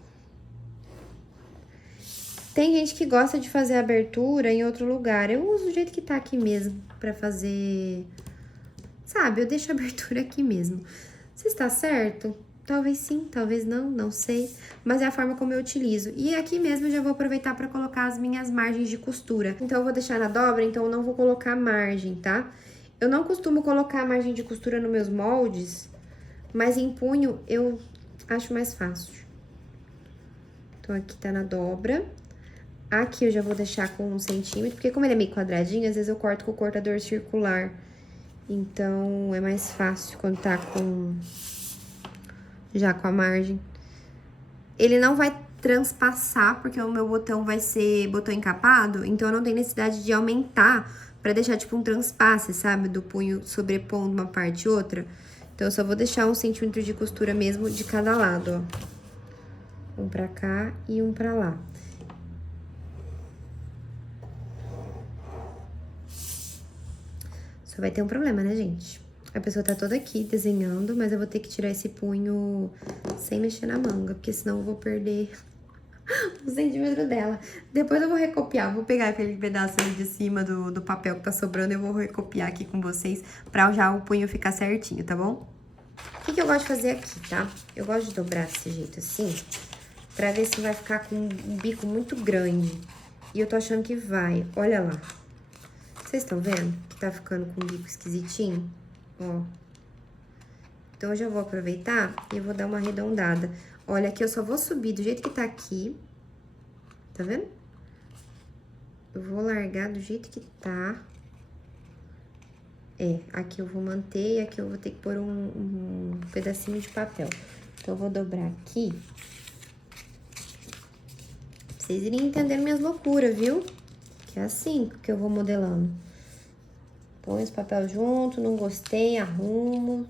Tem gente que gosta de fazer abertura em outro lugar. Eu uso do jeito que tá aqui mesmo, pra fazer... Sabe, eu deixo a abertura aqui mesmo. Se está certo, Talvez sim, talvez não, não sei. Mas é a forma como eu utilizo. E aqui mesmo eu já vou aproveitar pra colocar as minhas margens de costura. Então, eu vou deixar na dobra, então eu não vou colocar margem, tá? Eu não costumo colocar margem de costura nos meus moldes, mas em punho eu acho mais fácil. Então, aqui tá na dobra. Aqui eu já vou deixar com 1 centímetro, porque como ele é meio quadradinho, às vezes eu corto com o cortador circular. Então, é mais fácil quando tá já com a margem. Ele não vai transpassar, porque o meu botão vai ser botão encapado, então eu não tenho necessidade de aumentar pra deixar tipo um transpasse, sabe? Do punho sobrepondo uma parte e outra. Então, eu só vou deixar 1 centímetro de costura mesmo de cada lado, ó. Um pra cá e um pra lá. Só vai ter um problema, né, gente? A pessoa tá toda aqui desenhando, mas eu vou ter que tirar esse punho sem mexer na manga, porque senão eu vou perder 1 centímetro dela. Depois eu vou recopiar, vou pegar aquele pedaço ali de cima do papel que tá sobrando, eu vou recopiar aqui com vocês pra já o punho ficar certinho, tá bom? O que eu gosto de fazer aqui, tá? Eu gosto de dobrar desse jeito assim, pra ver se vai ficar com um bico muito grande. E eu tô achando que vai, olha lá. Vocês estão vendo que tá ficando com um bico esquisitinho? Ó. Então, eu já vou aproveitar e vou dar uma arredondada. Olha, aqui eu só vou subir do jeito que tá aqui. Tá vendo? Eu vou largar do jeito que tá. Aqui eu vou manter e aqui eu vou ter que pôr um pedacinho de papel. Então, eu vou dobrar aqui. Pra vocês irem entendendo minhas loucuras, viu? Que é assim que eu vou modelando. Põe os papel junto, não gostei, arrumo.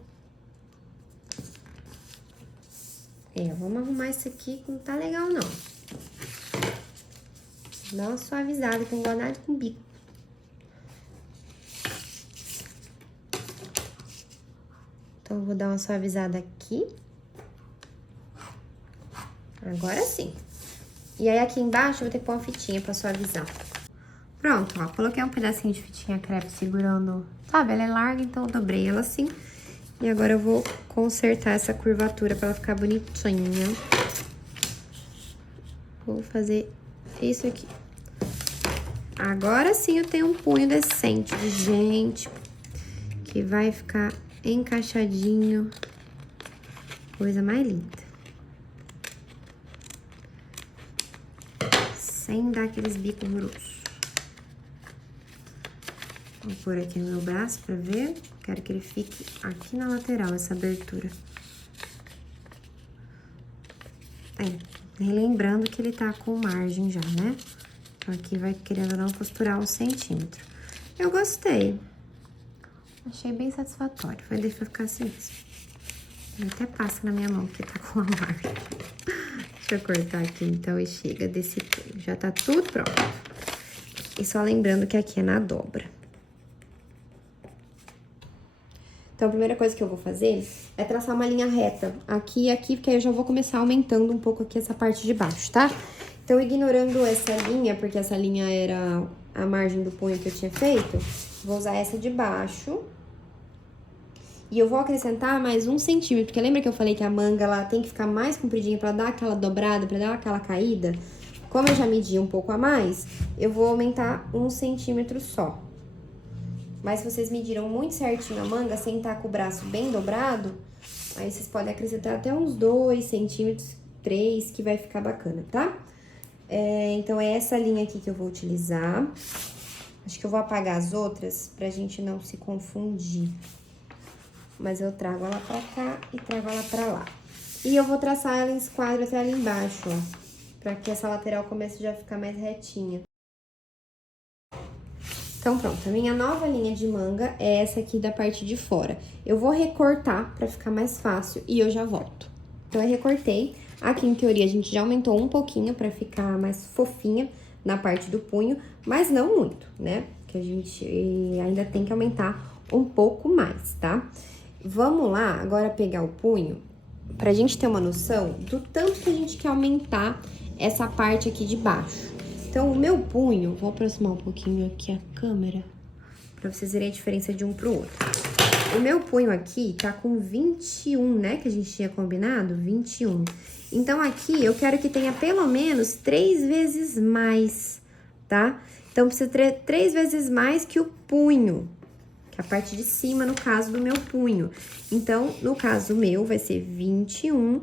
Vamos arrumar isso aqui que não tá legal, não. Dá uma suavizada, que eu não gosto nada com bico. Então, eu vou dar uma suavizada aqui. Agora sim. E aí, aqui embaixo, eu vou ter que pôr uma fitinha pra suavizar. Pronto, ó, coloquei um pedacinho de fitinha crepe segurando, sabe? Ela é larga, então eu dobrei ela assim. E agora eu vou consertar essa curvatura pra ela ficar bonitinha. Vou fazer isso aqui. Agora sim eu tenho um punho decente de gente, que vai ficar encaixadinho. Coisa mais linda. Sem dar aqueles bicos grossos. Vou pôr aqui no meu braço pra ver. Quero que ele fique aqui na lateral, essa abertura. Relembrando que ele tá com margem já, né? Então, aqui vai, querendo ou não, costurar 1 centímetro. Eu gostei. Achei bem satisfatório. Vai deixar ficar assim mesmo. Ele até passa na minha mão, porque tá com a margem. Deixa eu cortar aqui, então, e chega desse punho. Já tá tudo pronto. E só lembrando que aqui é na dobra. Então, a primeira coisa que eu vou fazer é traçar uma linha reta aqui e aqui, porque aí eu já vou começar aumentando um pouco aqui essa parte de baixo, tá? Então, ignorando essa linha, porque essa linha era a margem do punho que eu tinha feito, vou usar essa de baixo. E eu vou acrescentar mais 1 centímetro, porque lembra que eu falei que a manga, ela tem que ficar mais compridinha pra dar aquela dobrada, pra dar aquela caída? Como eu já medi um pouco a mais, eu vou aumentar 1 centímetro só. Mas se vocês mediram muito certinho a manga, sem estar com o braço bem dobrado, aí vocês podem acrescentar até uns 2 centímetros, 3, que vai ficar bacana, tá? Então, é essa linha aqui que eu vou utilizar. Acho que eu vou apagar as outras pra gente não se confundir. Mas eu trago ela pra cá e trago ela pra lá. E eu vou traçar ela em esquadro até ali embaixo, ó. Pra que essa lateral comece já a ficar mais retinha. Então, pronto, a minha nova linha de manga é essa aqui da parte de fora. Eu vou recortar pra ficar mais fácil e eu já volto. Então, eu recortei. Aqui, em teoria, a gente já aumentou um pouquinho pra ficar mais fofinha na parte do punho, mas não muito, né? Que a gente ainda tem que aumentar um pouco mais, tá? Vamos lá agora pegar o punho pra gente ter uma noção do tanto que a gente quer aumentar essa parte aqui de baixo. Então, o meu punho, vou aproximar um pouquinho aqui a câmera, pra vocês verem a diferença de um pro outro. O meu punho aqui tá com 21, né? Que a gente tinha combinado, 21. Então, aqui eu quero que tenha pelo menos 3 vezes mais, tá? Então, precisa ter 3 vezes mais que o punho, que é a parte de cima, no caso do meu punho. Então, no caso meu, vai ser 21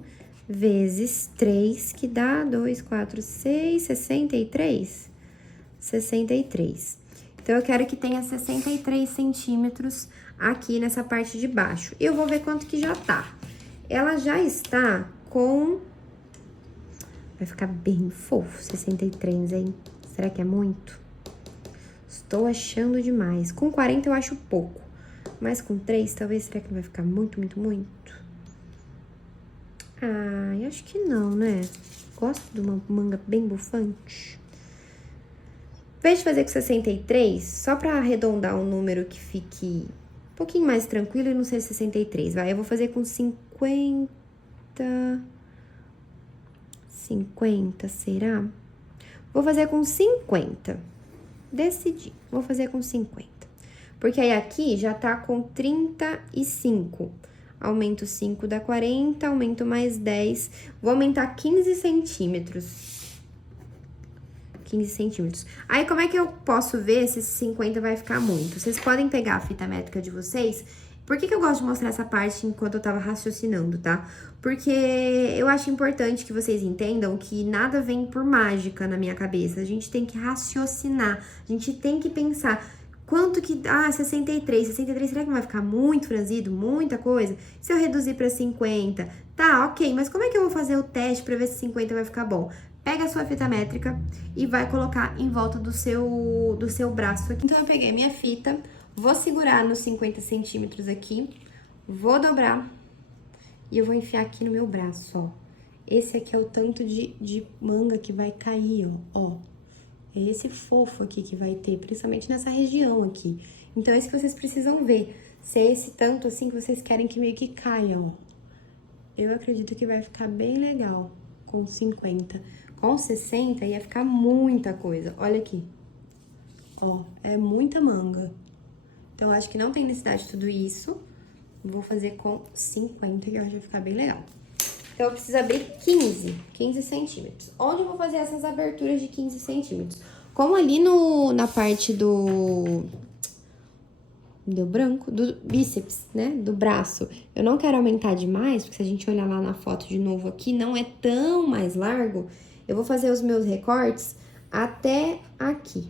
vezes 3, que dá 2, 4, 6, 63. 63. Então, eu quero que tenha 63 centímetros aqui nessa parte de baixo. E eu vou ver quanto que já tá. Ela já está com... Vai ficar bem fofo, 63, hein? Será que é muito? Estou achando demais. Com 40 eu acho pouco. Mas com 3, talvez, será que não vai ficar muito, muito, muito? Ah, eu acho que não, né? Gosto de uma manga bem bufante. Em vez de fazer com 63, só pra arredondar um número que fique um pouquinho mais tranquilo e não ser 63, vai. Eu vou fazer com 50... 50, será? Vou fazer com 50. Decidi, vou fazer com 50. Porque aí aqui já tá com 35. Aumento 5 dá 40, aumento mais 10. Vou aumentar 15 centímetros. 15 centímetros. Aí, como é que eu posso ver se esse 50 vai ficar muito? Vocês podem pegar a fita métrica de vocês. Por que eu gosto de mostrar essa parte enquanto eu tava raciocinando, tá? Porque eu acho importante que vocês entendam que nada vem por mágica na minha cabeça. A gente tem que raciocinar, a gente tem que pensar quanto que... Ah, 63, será que não vai ficar muito franzido? Muita coisa? Se eu reduzir pra 50, tá, ok, mas como é que eu vou fazer o teste pra ver se 50 vai ficar bom? Pega a sua fita métrica e vai colocar em volta do seu braço aqui. Então, eu peguei minha fita, vou segurar nos 50 centímetros aqui, vou dobrar e eu vou enfiar aqui no meu braço, ó. Esse aqui é o tanto de manga que vai cair, ó. É esse fofo aqui que vai ter, principalmente nessa região aqui. Então, é isso que vocês precisam ver. Se é esse tanto assim que vocês querem que meio que caia, ó. Eu acredito que vai ficar bem legal com 50. Com 60 ia ficar muita coisa. Olha aqui. Ó, é muita manga. Então, acho que não tem necessidade de tudo isso. Vou fazer com 50, que eu acho que vai ficar bem legal. Então, eu preciso abrir 15 centímetros. Onde eu vou fazer essas aberturas de 15 centímetros? Como ali na parte do branco, do bíceps, né, do braço, eu não quero aumentar demais, porque se a gente olhar lá na foto de novo aqui, não é tão mais largo. Eu vou fazer os meus recortes até aqui,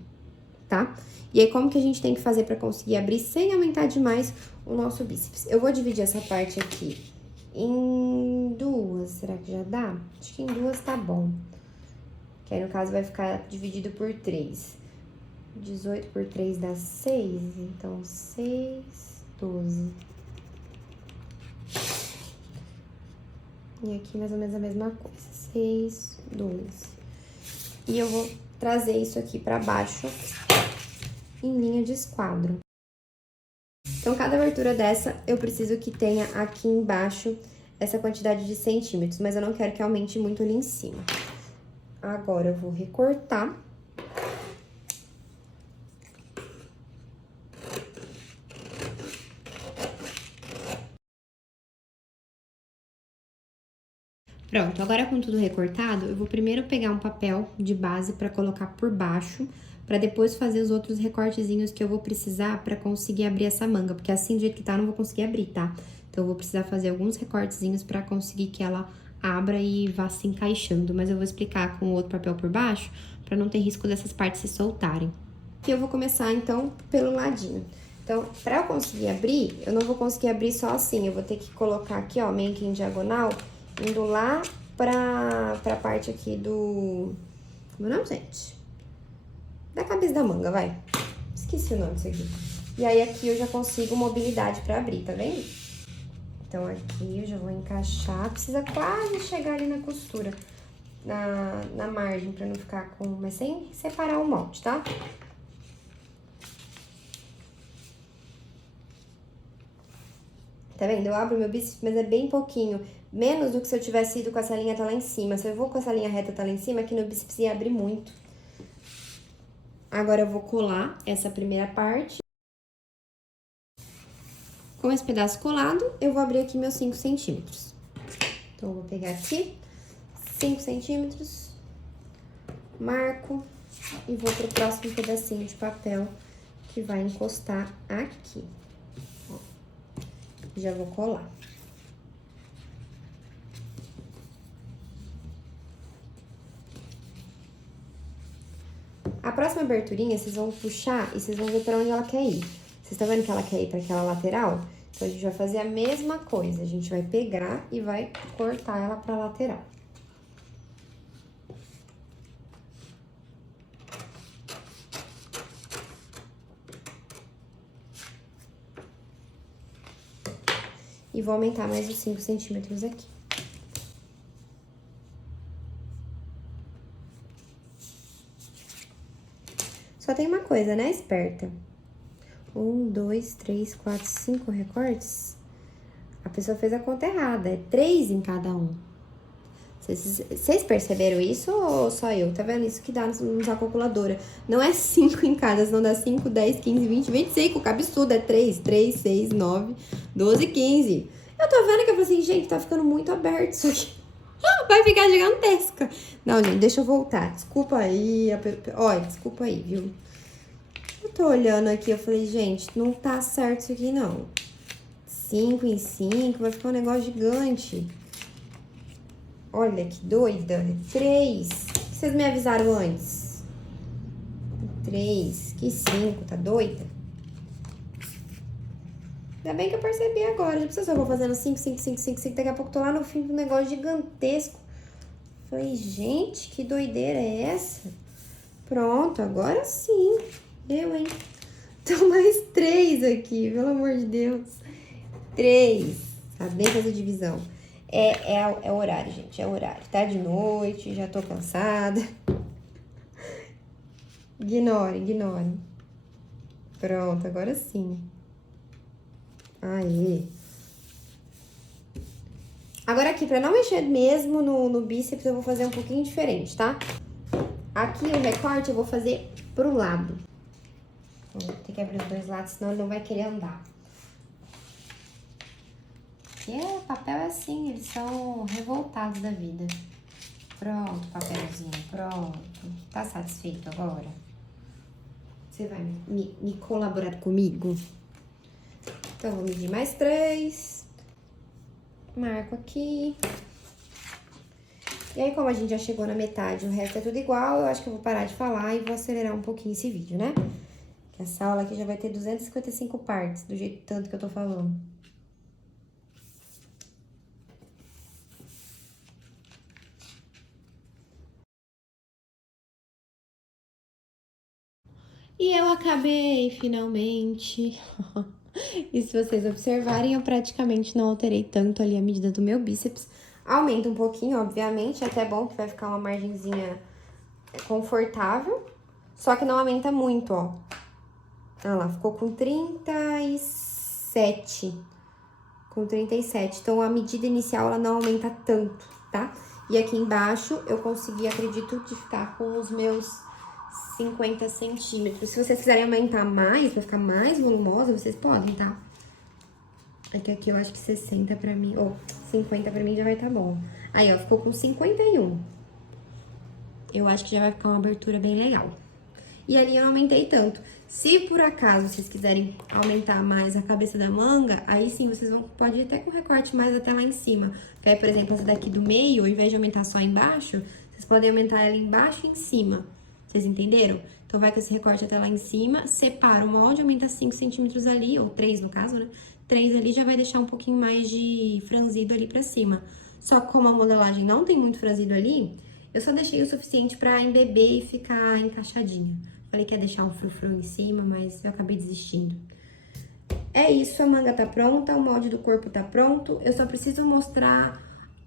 tá? E aí, como que a gente tem que fazer pra conseguir abrir sem aumentar demais o nosso bíceps? Eu vou dividir essa parte aqui em 2, será que já dá? Acho que em 2 tá bom. Que aí, no caso, vai ficar dividido por 3. 18 por 3 dá 6, então 6, 12. E aqui mais ou menos a mesma coisa, 6, 12. E eu vou trazer isso aqui pra baixo em linha de esquadro. Então, cada abertura dessa, eu preciso que tenha aqui embaixo essa quantidade de centímetros, mas eu não quero que aumente muito ali em cima. Agora, eu vou recortar. Pronto, agora com tudo recortado, eu vou primeiro pegar um papel de base pra colocar por baixo, pra depois fazer os outros recortezinhos que eu vou precisar pra conseguir abrir essa manga, porque assim do jeito que tá, eu não vou conseguir abrir, tá? Então, eu vou precisar fazer alguns recortezinhos pra conseguir que ela abra e vá se encaixando, mas eu vou explicar com o outro papel por baixo, pra não ter risco dessas partes se soltarem. Aqui eu vou começar, então, pelo ladinho. Então, pra eu conseguir abrir, eu não vou conseguir abrir só assim, eu vou ter que colocar aqui, ó, meio que em diagonal, indo lá pra parte aqui do... Como é o nome, gente? Da cabeça da manga, vai. Esqueci o nome disso aqui. E aí, aqui eu já consigo mobilidade pra abrir, tá vendo? Então, aqui eu já vou encaixar. Precisa quase chegar ali na costura, na margem, pra não ficar com... Mas sem separar o molde, tá? Tá vendo? Eu abro meu bíceps, mas é bem pouquinho. Menos do que se eu tivesse ido com essa linha tá lá em cima. Se eu vou com essa linha reta tá lá em cima, aqui no bíceps ia abrir muito. Agora, eu vou colar essa primeira parte. Com esse pedaço colado, eu vou abrir aqui meus 5 centímetros. Então, eu vou pegar aqui 5 centímetros, marco e vou pro próximo pedacinho de papel que vai encostar aqui. Ó, já vou colar. A próxima aberturinha, vocês vão puxar e vocês vão ver pra onde ela quer ir. Vocês estão vendo que ela quer ir pra aquela lateral? Então, a gente vai fazer a mesma coisa. A gente vai pegar e vai cortar ela pra lateral. E vou aumentar mais os 5 centímetros aqui. Só tem uma coisa, né, esperta? 1, 2, 3, 4, 5 recortes. A pessoa fez a conta errada, é 3 em cada um. Vocês perceberam isso ou só eu? Tá vendo? Isso que dá na calculadora. Não é 5 em cada, senão dá 5, 10, 15, 20, 25. Que absurdo, é 3, 3, 6, 9, 12, 15. Eu tô vendo que eu falei assim, gente, tá ficando muito aberto isso aqui. Vai ficar gigantesca. Não, gente, deixa eu voltar. Desculpa aí. Olha, desculpa aí, viu? Eu tô olhando aqui, eu falei, gente, não tá certo isso aqui, não. 5 em 5, vai ficar um negócio gigante. Olha que doida. 3. Vocês me avisaram antes? 3. Que 5, tá doida? Ainda bem que eu percebi agora. Não precisa, eu vou fazendo 5, 5, 5, 5, 5. Daqui a pouco tô lá no fim do negócio gigantesco. Falei, gente, que doideira é essa? Pronto, agora sim. Deu, hein? Então, mais 3 aqui, pelo amor de Deus. 3. Sabe nem fazer divisão. É o horário, gente. É o horário. Tá de noite, já tô cansada. Ignore, ignore. Pronto, agora sim. Aí. Agora aqui, pra não mexer mesmo no bíceps, eu vou fazer um pouquinho diferente, tá? Aqui o recorte eu vou fazer pro lado. Vou ter que abrir os dois lados, senão ele não vai querer andar. Porque o papel é assim, eles são revoltados da vida. Pronto, papelzinho, pronto. Tá satisfeito agora? Você vai me colaborar comigo? Então, vou medir mais 3. Marco aqui. E aí, como a gente já chegou na metade, o resto é tudo igual, eu acho que eu vou parar de falar e vou acelerar um pouquinho esse vídeo, né? Que essa aula aqui já vai ter 255 partes, do jeito tanto que eu tô falando. E eu acabei, finalmente. E se vocês observarem, eu praticamente não alterei tanto ali a medida do meu bíceps. Aumenta um pouquinho, obviamente, é até bom que vai ficar uma margenzinha confortável. Só que não aumenta muito, ó. Olha lá, ficou com 37. Com 37. Então, a medida inicial, ela não aumenta tanto, tá? E aqui embaixo, eu consegui, acredito, de ficar com os meus 50 centímetros. Se vocês quiserem aumentar mais, pra ficar mais volumosa, vocês podem, tá? É que aqui eu acho que 60 pra mim, ou 50 pra mim já vai tá bom. Aí, ó, ficou com 51. Eu acho que já vai ficar uma abertura bem legal. E ali eu não aumentei tanto. Se por acaso vocês quiserem aumentar mais a cabeça da manga, aí sim vocês podem ir até com recorte mais até lá em cima. Que aí, por exemplo, essa daqui do meio, ao invés de aumentar só embaixo, vocês podem aumentar ela embaixo e em cima. Vocês entenderam? Então, vai com esse recorte até lá em cima, separa o molde, aumenta 5 centímetros ali, ou 3 no caso, né? 3 ali já vai deixar um pouquinho mais de franzido ali pra cima. Só que como a modelagem não tem muito franzido ali, eu só deixei o suficiente pra embeber e ficar encaixadinha. Falei que ia deixar um frufru em cima, mas eu acabei desistindo. É isso, a manga tá pronta, o molde do corpo tá pronto. Eu só preciso mostrar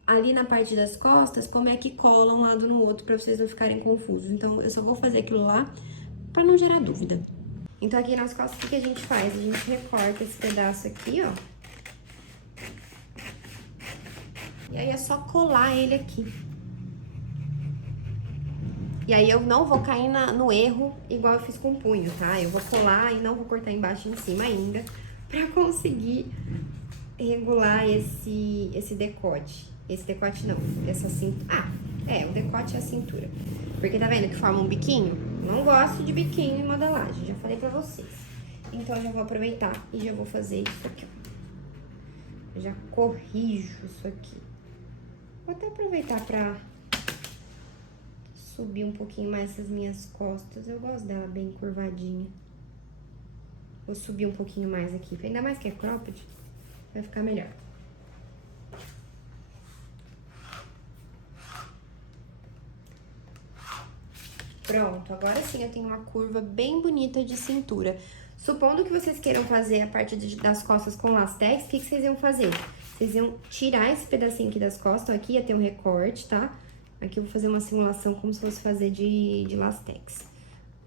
ali na parte das costas como é que cola um lado no outro pra vocês não ficarem confusos. Então, eu só vou fazer aquilo lá pra não gerar dúvida. Então, aqui nas costas, o que a gente faz? A gente recorta esse pedaço aqui, ó. E aí, é só colar ele aqui. E aí, eu não vou cair no erro igual eu fiz com o punho, tá? Eu vou colar e não vou cortar embaixo e em cima ainda, pra conseguir regular esse decote. Esse decote não, essa cintura. O decote é a cintura. Porque tá vendo que forma um biquinho? Não gosto de biquinho em modelagem, já falei pra vocês. Então, eu já vou aproveitar e já vou fazer isso aqui, ó. Eu já corrijo isso aqui. Vou até aproveitar pra subir um pouquinho mais essas minhas costas. Eu gosto dela bem curvadinha. Vou subir um pouquinho mais aqui. Ainda mais que é cropped, vai ficar melhor. Pronto, agora sim eu tenho uma curva bem bonita de cintura. Supondo que vocês queiram fazer a parte das costas com lastex, o que vocês iam fazer? Vocês iam tirar esse pedacinho aqui das costas, então aqui ia ter um recorte, tá? Aqui eu vou fazer uma simulação como se fosse fazer de lastex.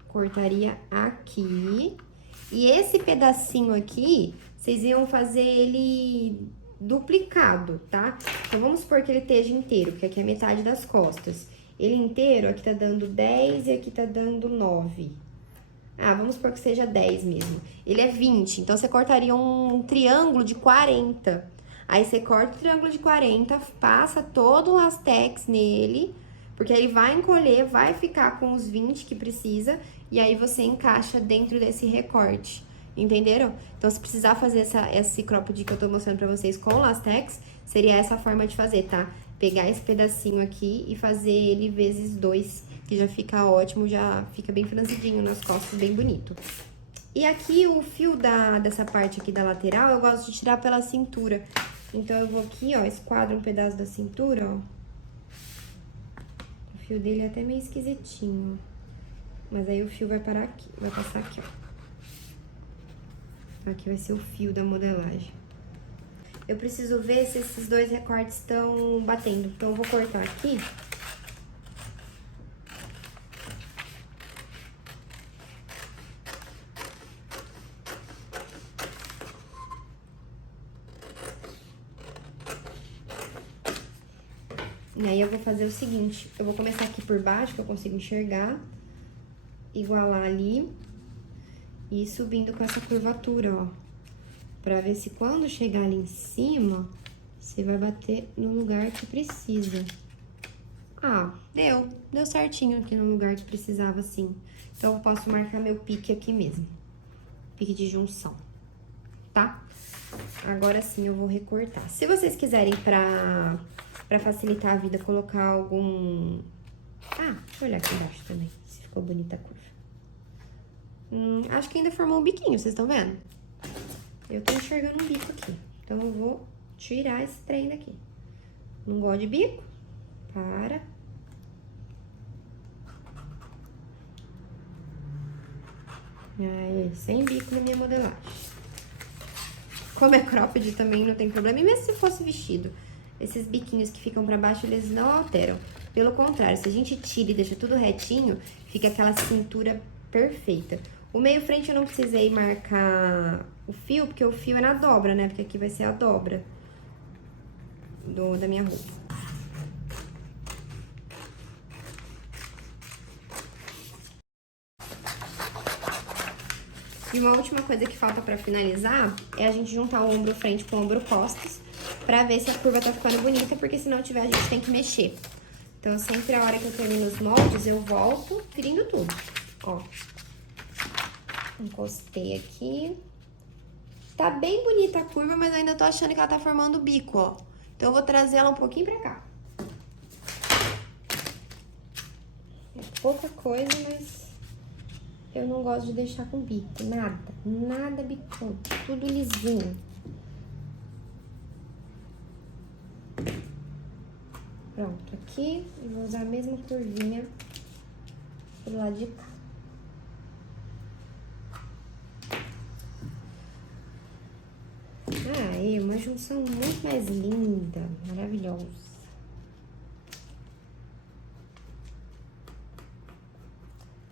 Cortaria aqui. E esse pedacinho aqui, vocês iam fazer ele duplicado, tá? Então, vamos supor que ele esteja inteiro, porque aqui é metade das costas. Ele inteiro, aqui tá dando 10 e aqui tá dando 9. Vamos supor que seja 10 mesmo. Ele é 20, então você cortaria um triângulo de 40. Aí você corta o triângulo de 40, passa todo o lastex nele, porque ele vai encolher, vai ficar com os 20 que precisa, e aí você encaixa dentro desse recorte, entenderam? Então, se precisar fazer esse cropped que eu tô mostrando pra vocês com lastex, seria essa forma de fazer, tá? Pegar esse pedacinho aqui e fazer ele vezes 2, que já fica ótimo, já fica bem franzidinho nas costas, bem bonito. E aqui, o fio dessa parte aqui da lateral, eu gosto de tirar pela cintura. Então, eu vou aqui, ó, esquadro um pedaço da cintura, ó. O fio dele é até meio esquisitinho, ó. Mas aí o fio vai parar aqui, vai passar aqui, ó. Aqui vai ser o fio da modelagem. Eu preciso ver se esses dois recortes estão batendo. Então, eu vou cortar aqui. E aí, eu vou fazer o seguinte. Eu vou começar aqui por baixo, que eu consigo enxergar. Igualar ali. E ir subindo com essa curvatura, ó. Pra ver se quando chegar ali em cima, você vai bater no lugar que precisa. Deu certinho aqui no lugar que precisava, assim. Então, eu posso marcar meu pique aqui mesmo. Pique de junção, tá? Agora sim, eu vou recortar. Se vocês quiserem, pra facilitar a vida, colocar algum... deixa eu olhar aqui embaixo também, se ficou bonita a curva. Acho que ainda formou um biquinho, vocês estão vendo? Eu tô enxergando um bico aqui. Então, eu vou tirar esse trem daqui. Não gosto de bico? Para. Aí, sem bico na minha modelagem. Como é cropped também não tem problema. E mesmo se fosse vestido, esses biquinhos que ficam pra baixo, eles não alteram. Pelo contrário, se a gente tira e deixa tudo retinho, fica aquela cintura perfeita. O meio frente eu não precisei marcar o fio, porque o fio é na dobra, né? Porque aqui vai ser a dobra da minha roupa. E uma última coisa que falta pra finalizar é a gente juntar o ombro frente com o ombro costas, pra ver se a curva tá ficando bonita, porque se não tiver a gente tem que mexer. Então, sempre a hora que eu termino os moldes, eu volto ferindo tudo, ó. Encostei aqui. Tá bem bonita a curva, mas eu ainda tô achando que ela tá formando o bico, ó. Então, eu vou trazer ela um pouquinho pra cá. É pouca coisa, mas eu não gosto de deixar com bico. Nada bicão. Tudo lisinho. Pronto, aqui. Eu vou usar a mesma curvinha pro lado de cá. Uma junção muito mais linda, maravilhosa.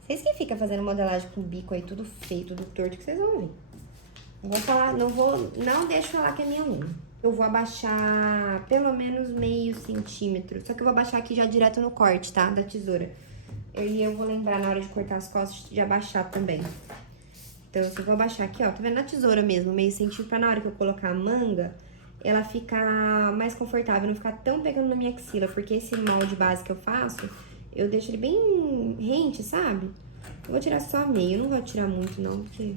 Vocês que ficam fazendo modelagem com bico aí, tudo feio, tudo torto, que vocês vão ver. Não deixo falar que é minha unha. Eu vou abaixar pelo menos meio centímetro. Só que eu vou abaixar aqui já direto no corte, tá? Da tesoura. Eu vou lembrar na hora de cortar as costas de abaixar também. Então, eu vou abaixar aqui, ó, tá vendo? Na tesoura mesmo, meio centímetro, pra na hora que eu colocar a manga, ela ficar mais confortável, não ficar tão pegando na minha axila, porque esse molde base que eu faço, eu deixo ele bem rente, sabe? Eu vou tirar só meio, eu não vou tirar muito não, porque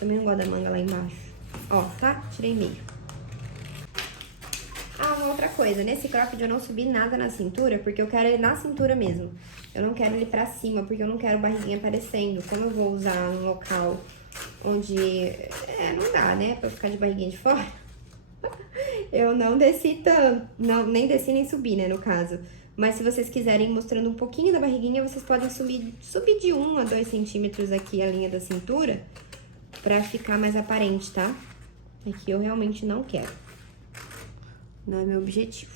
também não gosto da manga lá embaixo. Ó, tá? Tirei meio. Ah, uma outra coisa, nesse cropped eu não subi nada na cintura, porque eu quero ele na cintura mesmo. Eu não quero ele pra cima, porque eu não quero barriguinha aparecendo. Como eu vou usar num local onde... não dá, né? Pra eu ficar de barriguinha de fora. Eu não desci tanto, não, nem desci nem subi, né, no caso. Mas se vocês quiserem mostrando um pouquinho da barriguinha, vocês podem subir de 1 a 2 centímetros aqui a linha da cintura, pra ficar mais aparente, tá? Aqui eu realmente não quero. Não é meu objetivo.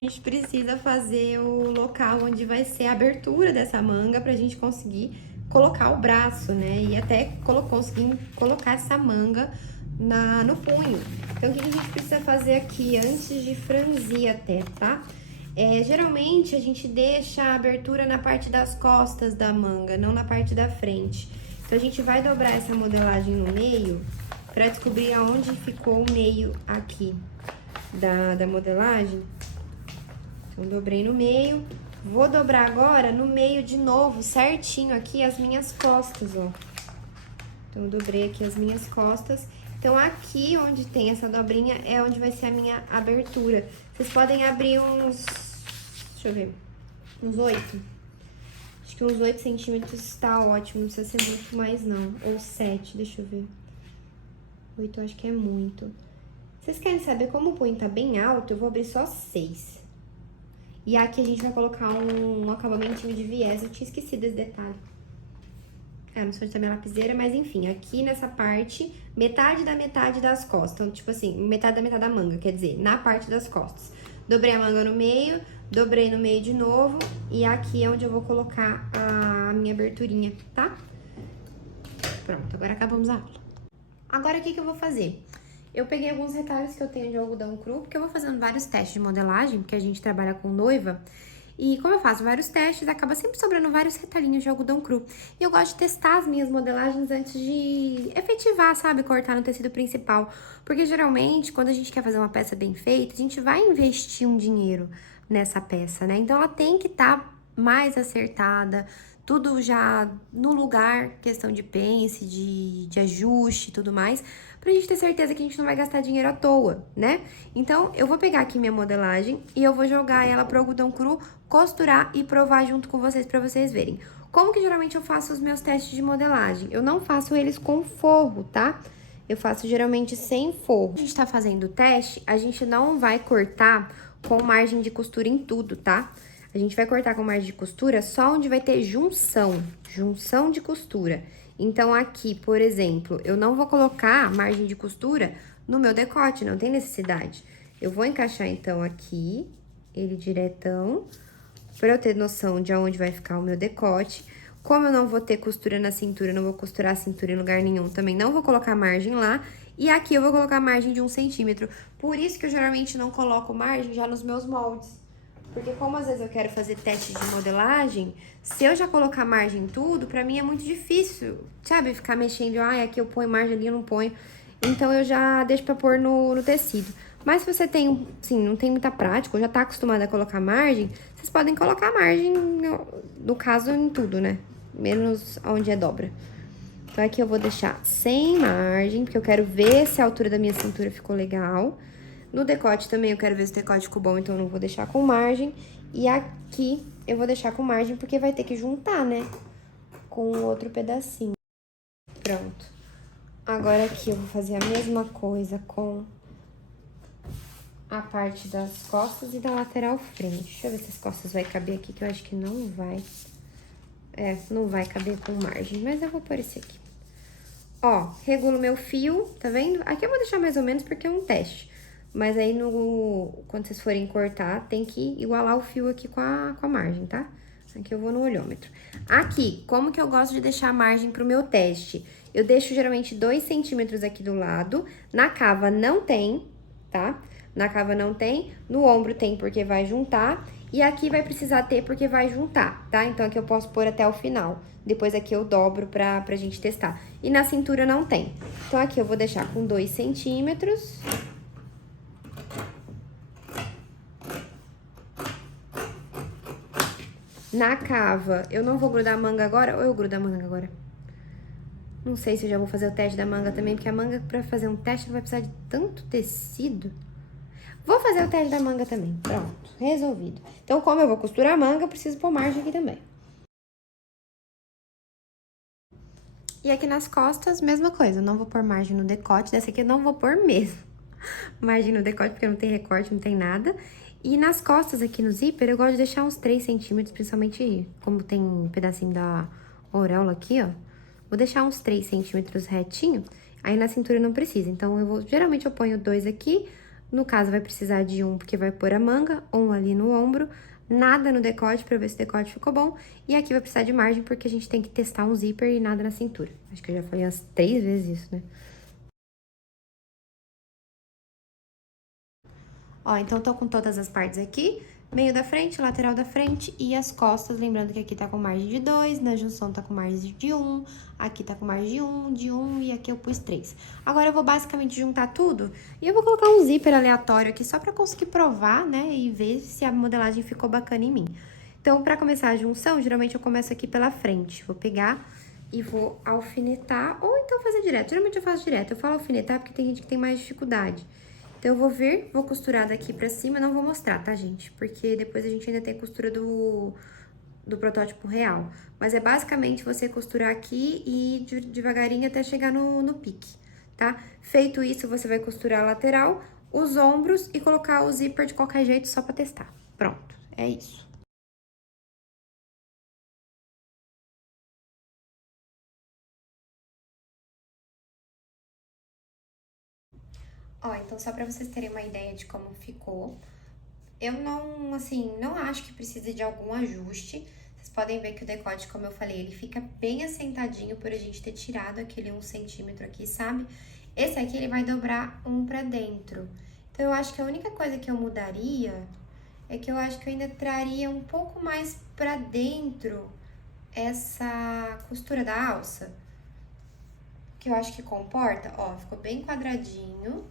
A gente precisa fazer o local onde vai ser a abertura dessa manga pra gente conseguir colocar o braço, né? E até conseguir colocar essa manga no punho. Então, o que a gente precisa fazer aqui antes de franzir até, tá? Geralmente, a gente deixa a abertura na parte das costas da manga, não na parte da frente. Então, a gente vai dobrar essa modelagem no meio pra descobrir aonde ficou o meio aqui da modelagem. Então, dobrei no meio. Vou dobrar agora no meio de novo, certinho aqui, as minhas costas, ó. Então, eu dobrei aqui as minhas costas. Então, aqui onde tem essa dobrinha é onde vai ser a minha abertura. Vocês podem abrir uns... Deixa eu ver. Uns 8. Acho que uns 8 centímetros tá ótimo. Não precisa ser muito mais, não. Ou 7, deixa eu ver. 8 eu acho que é muito. Vocês querem saber como o punho tá bem alto? Eu vou abrir só 6. E aqui a gente vai colocar um acabamentinho de viés. Eu tinha esquecido desse detalhe. Não sou de também lapiseira, mas enfim, aqui nessa parte, metade da metade das costas. Então, tipo assim, metade da manga, quer dizer, na parte das costas. Dobrei a manga no meio, dobrei no meio de novo. E aqui é onde eu vou colocar a minha aberturinha, tá? Pronto, agora acabamos a aula. Agora, o que eu vou fazer? Eu peguei alguns retalhos que eu tenho de algodão cru, porque eu vou fazendo vários testes de modelagem, porque a gente trabalha com noiva. E como eu faço vários testes, acaba sempre sobrando vários retalhinhos de algodão cru. E eu gosto de testar as minhas modelagens antes de efetivar, sabe? Cortar no tecido principal. Porque geralmente, quando a gente quer fazer uma peça bem feita, a gente vai investir um dinheiro nessa peça, né? Então ela tem que estar mais acertada, tudo já no lugar, questão de pence, de ajuste e tudo mais, pra gente ter certeza que a gente não vai gastar dinheiro à toa, né? Então, eu vou pegar aqui minha modelagem e eu vou jogar ela pro algodão cru, costurar e provar junto com vocês pra vocês verem. Como que geralmente eu faço os meus testes de modelagem? Eu não faço eles com forro, tá? Eu faço geralmente sem forro. A gente tá fazendo o teste, a gente não vai cortar com margem de costura em tudo, tá? A gente vai cortar com margem de costura só onde vai ter junção de costura. Então, aqui, por exemplo, eu não vou colocar margem de costura no meu decote, não tem necessidade. Eu vou encaixar, então, aqui, ele diretão, pra eu ter noção de aonde vai ficar o meu decote. Como eu não vou ter costura na cintura, não vou costurar a cintura em lugar nenhum, também não vou colocar margem lá. E aqui eu vou colocar margem de 1 centímetro. Por isso que eu geralmente não coloco margem já nos meus moldes. Porque como às vezes eu quero fazer teste de modelagem, se eu já colocar margem em tudo, pra mim é muito difícil, sabe? Ficar mexendo, aqui eu ponho margem, ali eu não ponho. Então, eu já deixo pra pôr no tecido. Mas se você tem, assim, não tem muita prática, ou já tá acostumado a colocar margem, vocês podem colocar margem, no caso, em tudo, né? Menos onde é dobra. Então, aqui eu vou deixar sem margem, porque eu quero ver se a altura da minha cintura ficou legal. No decote também eu quero ver se o decote ficou bom, então eu não vou deixar com margem. E aqui eu vou deixar com margem, porque vai ter que juntar, né? Com o outro pedacinho. Pronto. Agora aqui eu vou fazer a mesma coisa com a parte das costas e da lateral frente. Deixa eu ver se as costas vai caber aqui, que eu acho que não vai. Não vai caber com margem, mas eu vou pôr esse aqui. Ó, regulo meu fio, tá vendo? Aqui eu vou deixar mais ou menos porque é um teste. Mas aí, quando vocês forem cortar, tem que igualar o fio aqui com a margem, tá? Aqui eu vou no olhômetro. Aqui, como que eu gosto de deixar a margem pro meu teste? Eu deixo geralmente 2 centímetros aqui do lado. Na cava não tem, tá? Na cava não tem. No ombro tem porque vai juntar. E aqui vai precisar ter porque vai juntar, tá? Então aqui eu posso pôr até o final. Depois aqui eu dobro pra gente testar. E na cintura não tem. Então aqui eu vou deixar com 2 centímetros. Na cava, eu não vou grudar a manga agora, ou eu grudo a manga agora? Não sei se eu já vou fazer o teste da manga também, porque a manga, pra fazer um teste, vai precisar de tanto tecido. Vou fazer o teste da manga também. Pronto, resolvido. Então, como eu vou costurar a manga, eu preciso pôr margem aqui também. E aqui nas costas, mesma coisa. Eu não vou pôr margem no decote. Dessa aqui eu não vou pôr mesmo. Margem no decote, porque não tem recorte, não tem nada. E nas costas aqui no zíper, eu gosto de deixar uns 3 centímetros, principalmente como tem um pedacinho da auréola aqui, ó. Vou deixar uns 3 centímetros retinho, aí na cintura não precisa. Então, geralmente eu ponho 2 aqui, no caso vai precisar de um porque vai pôr a manga, um ali no ombro, nada no decote pra ver se o decote ficou bom. E aqui vai precisar de margem porque a gente tem que testar um zíper e nada na cintura. Acho que eu já falei umas 3 vezes isso, né? Ó, então tô com todas as partes aqui, meio da frente, lateral da frente e as costas, lembrando que aqui tá com margem de 2, na junção tá com margem de 1, aqui tá com margem de 1 e aqui eu pus 3. Agora eu vou basicamente juntar tudo e eu vou colocar um zíper aleatório aqui só pra conseguir provar, né, e ver se a modelagem ficou bacana em mim. Então, pra começar a junção, geralmente eu começo aqui pela frente, vou pegar e vou alfinetar, ou então fazer direto. Geralmente eu faço direto, eu falo alfinetar porque tem gente que tem mais dificuldade. Então, eu vou vir, vou costurar daqui pra cima, não vou mostrar, tá, gente? Porque depois a gente ainda tem costura do protótipo real. Mas é basicamente você costurar aqui e devagarinho até chegar no pique, tá? Feito isso, você vai costurar a lateral, os ombros e colocar o zíper de qualquer jeito só pra testar. Pronto, é isso. Ó, então só pra vocês terem uma ideia de como ficou, eu não, assim, não acho que precise de algum ajuste. Vocês podem ver que o decote, como eu falei, ele fica bem assentadinho por a gente ter tirado aquele 1 centímetro aqui, sabe? Esse aqui, ele vai dobrar um pra dentro. Então, eu acho que a única coisa que eu mudaria é que eu acho que eu ainda traria um pouco mais pra dentro essa costura da alça. Que eu acho que comporta, ó, ficou bem quadradinho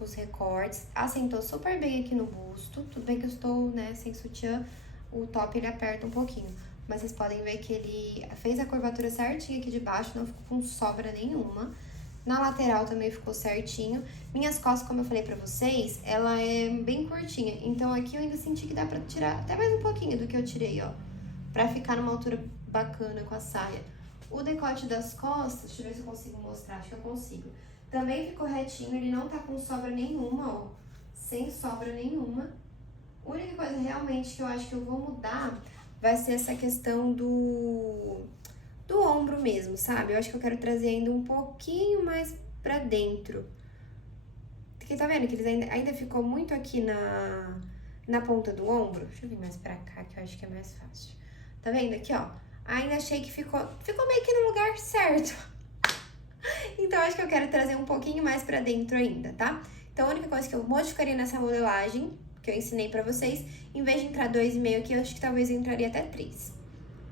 os recortes, assentou super bem aqui no busto, tudo bem que eu estou, né, sem sutiã, o top ele aperta um pouquinho, mas vocês podem ver que ele fez a curvatura certinha aqui de baixo, não ficou com sobra nenhuma. Na lateral também ficou certinho. Minhas costas, como eu falei pra vocês, ela é bem curtinha, então aqui eu ainda senti que dá pra tirar até mais um pouquinho do que eu tirei, ó, pra ficar numa altura bacana com a saia. O decote das costas, deixa eu ver se eu consigo mostrar, acho que eu consigo. Também ficou retinho, ele não tá com sobra nenhuma, ó. Sem sobra nenhuma. A única coisa realmente que eu acho que eu vou mudar vai ser essa questão do ombro mesmo, sabe? Eu acho que eu quero trazer ainda um pouquinho mais pra dentro. Porque tá vendo que eles ainda ficou muito aqui na ponta do ombro? Deixa eu vir mais pra cá, que eu acho que é mais fácil. Tá vendo aqui, ó? Ainda achei que ficou meio que no lugar certo. Então, acho que eu quero trazer um pouquinho mais pra dentro ainda, tá? Então, a única coisa que eu modificaria nessa modelagem, que eu ensinei pra vocês, em vez de entrar 2,5 aqui, eu acho que talvez eu entraria até 3.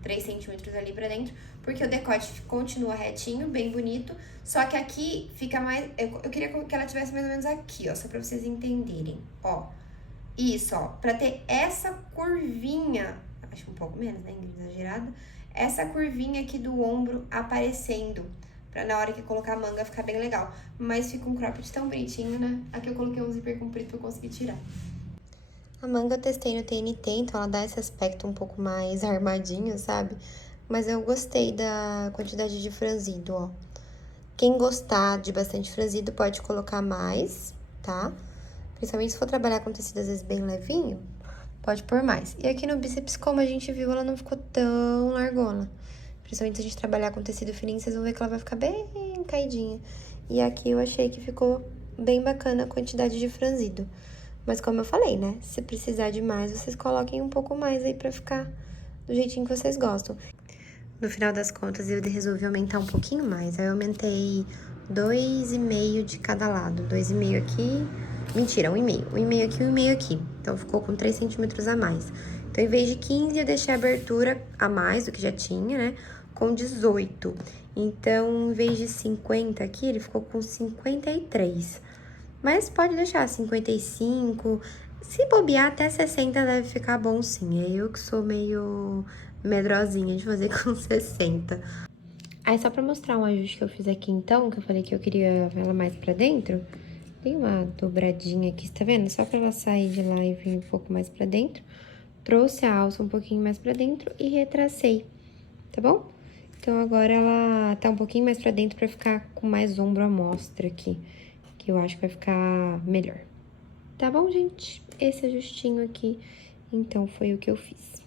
3 centímetros ali pra dentro, porque o decote continua retinho, bem bonito, só que aqui fica mais... Eu queria que ela tivesse mais ou menos aqui, ó, só pra vocês entenderem, ó. Isso, ó, pra ter essa curvinha, acho um pouco menos, né, exagerada, essa curvinha aqui do ombro aparecendo, pra na hora que colocar a manga ficar bem legal. Mas fica um cropped tão bonitinho, né? Aqui eu coloquei um zíper comprido pra eu conseguir tirar. A manga eu testei no TNT, então ela dá esse aspecto um pouco mais armadinho, sabe? Mas eu gostei da quantidade de franzido, ó. Quem gostar de bastante franzido pode colocar mais, tá? Principalmente se for trabalhar com tecido às vezes bem levinho, pode pôr mais. E aqui no bíceps, como a gente viu, ela não ficou tão largona. Principalmente se a gente trabalhar com tecido fininho, vocês vão ver que ela vai ficar bem caidinha. E aqui eu achei que ficou bem bacana a quantidade de franzido. Mas como eu falei, né? Se precisar de mais, vocês coloquem um pouco mais aí pra ficar do jeitinho que vocês gostam. No final das contas, eu resolvi aumentar um pouquinho mais. Aí eu aumentei 2,5 de cada lado. 2,5 aqui... Mentira, 1,5. 1,5 aqui, 1,5 aqui. Então, ficou com 3 centímetros a mais. Então, em vez de 15, eu deixei a abertura a mais do que já tinha, né? Com 18. Então, em vez de 50 aqui, ele ficou com 53. Mas pode deixar 55. Se bobear, até 60 deve ficar bom sim. É eu que sou meio medrosinha de fazer com 60. Aí, só pra mostrar um ajuste que eu fiz aqui, então, que eu falei que eu queria ela mais pra dentro, tem uma dobradinha aqui, tá vendo? Só pra ela sair de lá e vir um pouco mais pra dentro. Trouxe a alça um pouquinho mais pra dentro e retracei, tá bom? Então, agora ela tá um pouquinho mais pra dentro pra ficar com mais ombro à mostra aqui, que eu acho que vai ficar melhor. Tá bom, gente? Esse ajustinho aqui, então, foi o que eu fiz.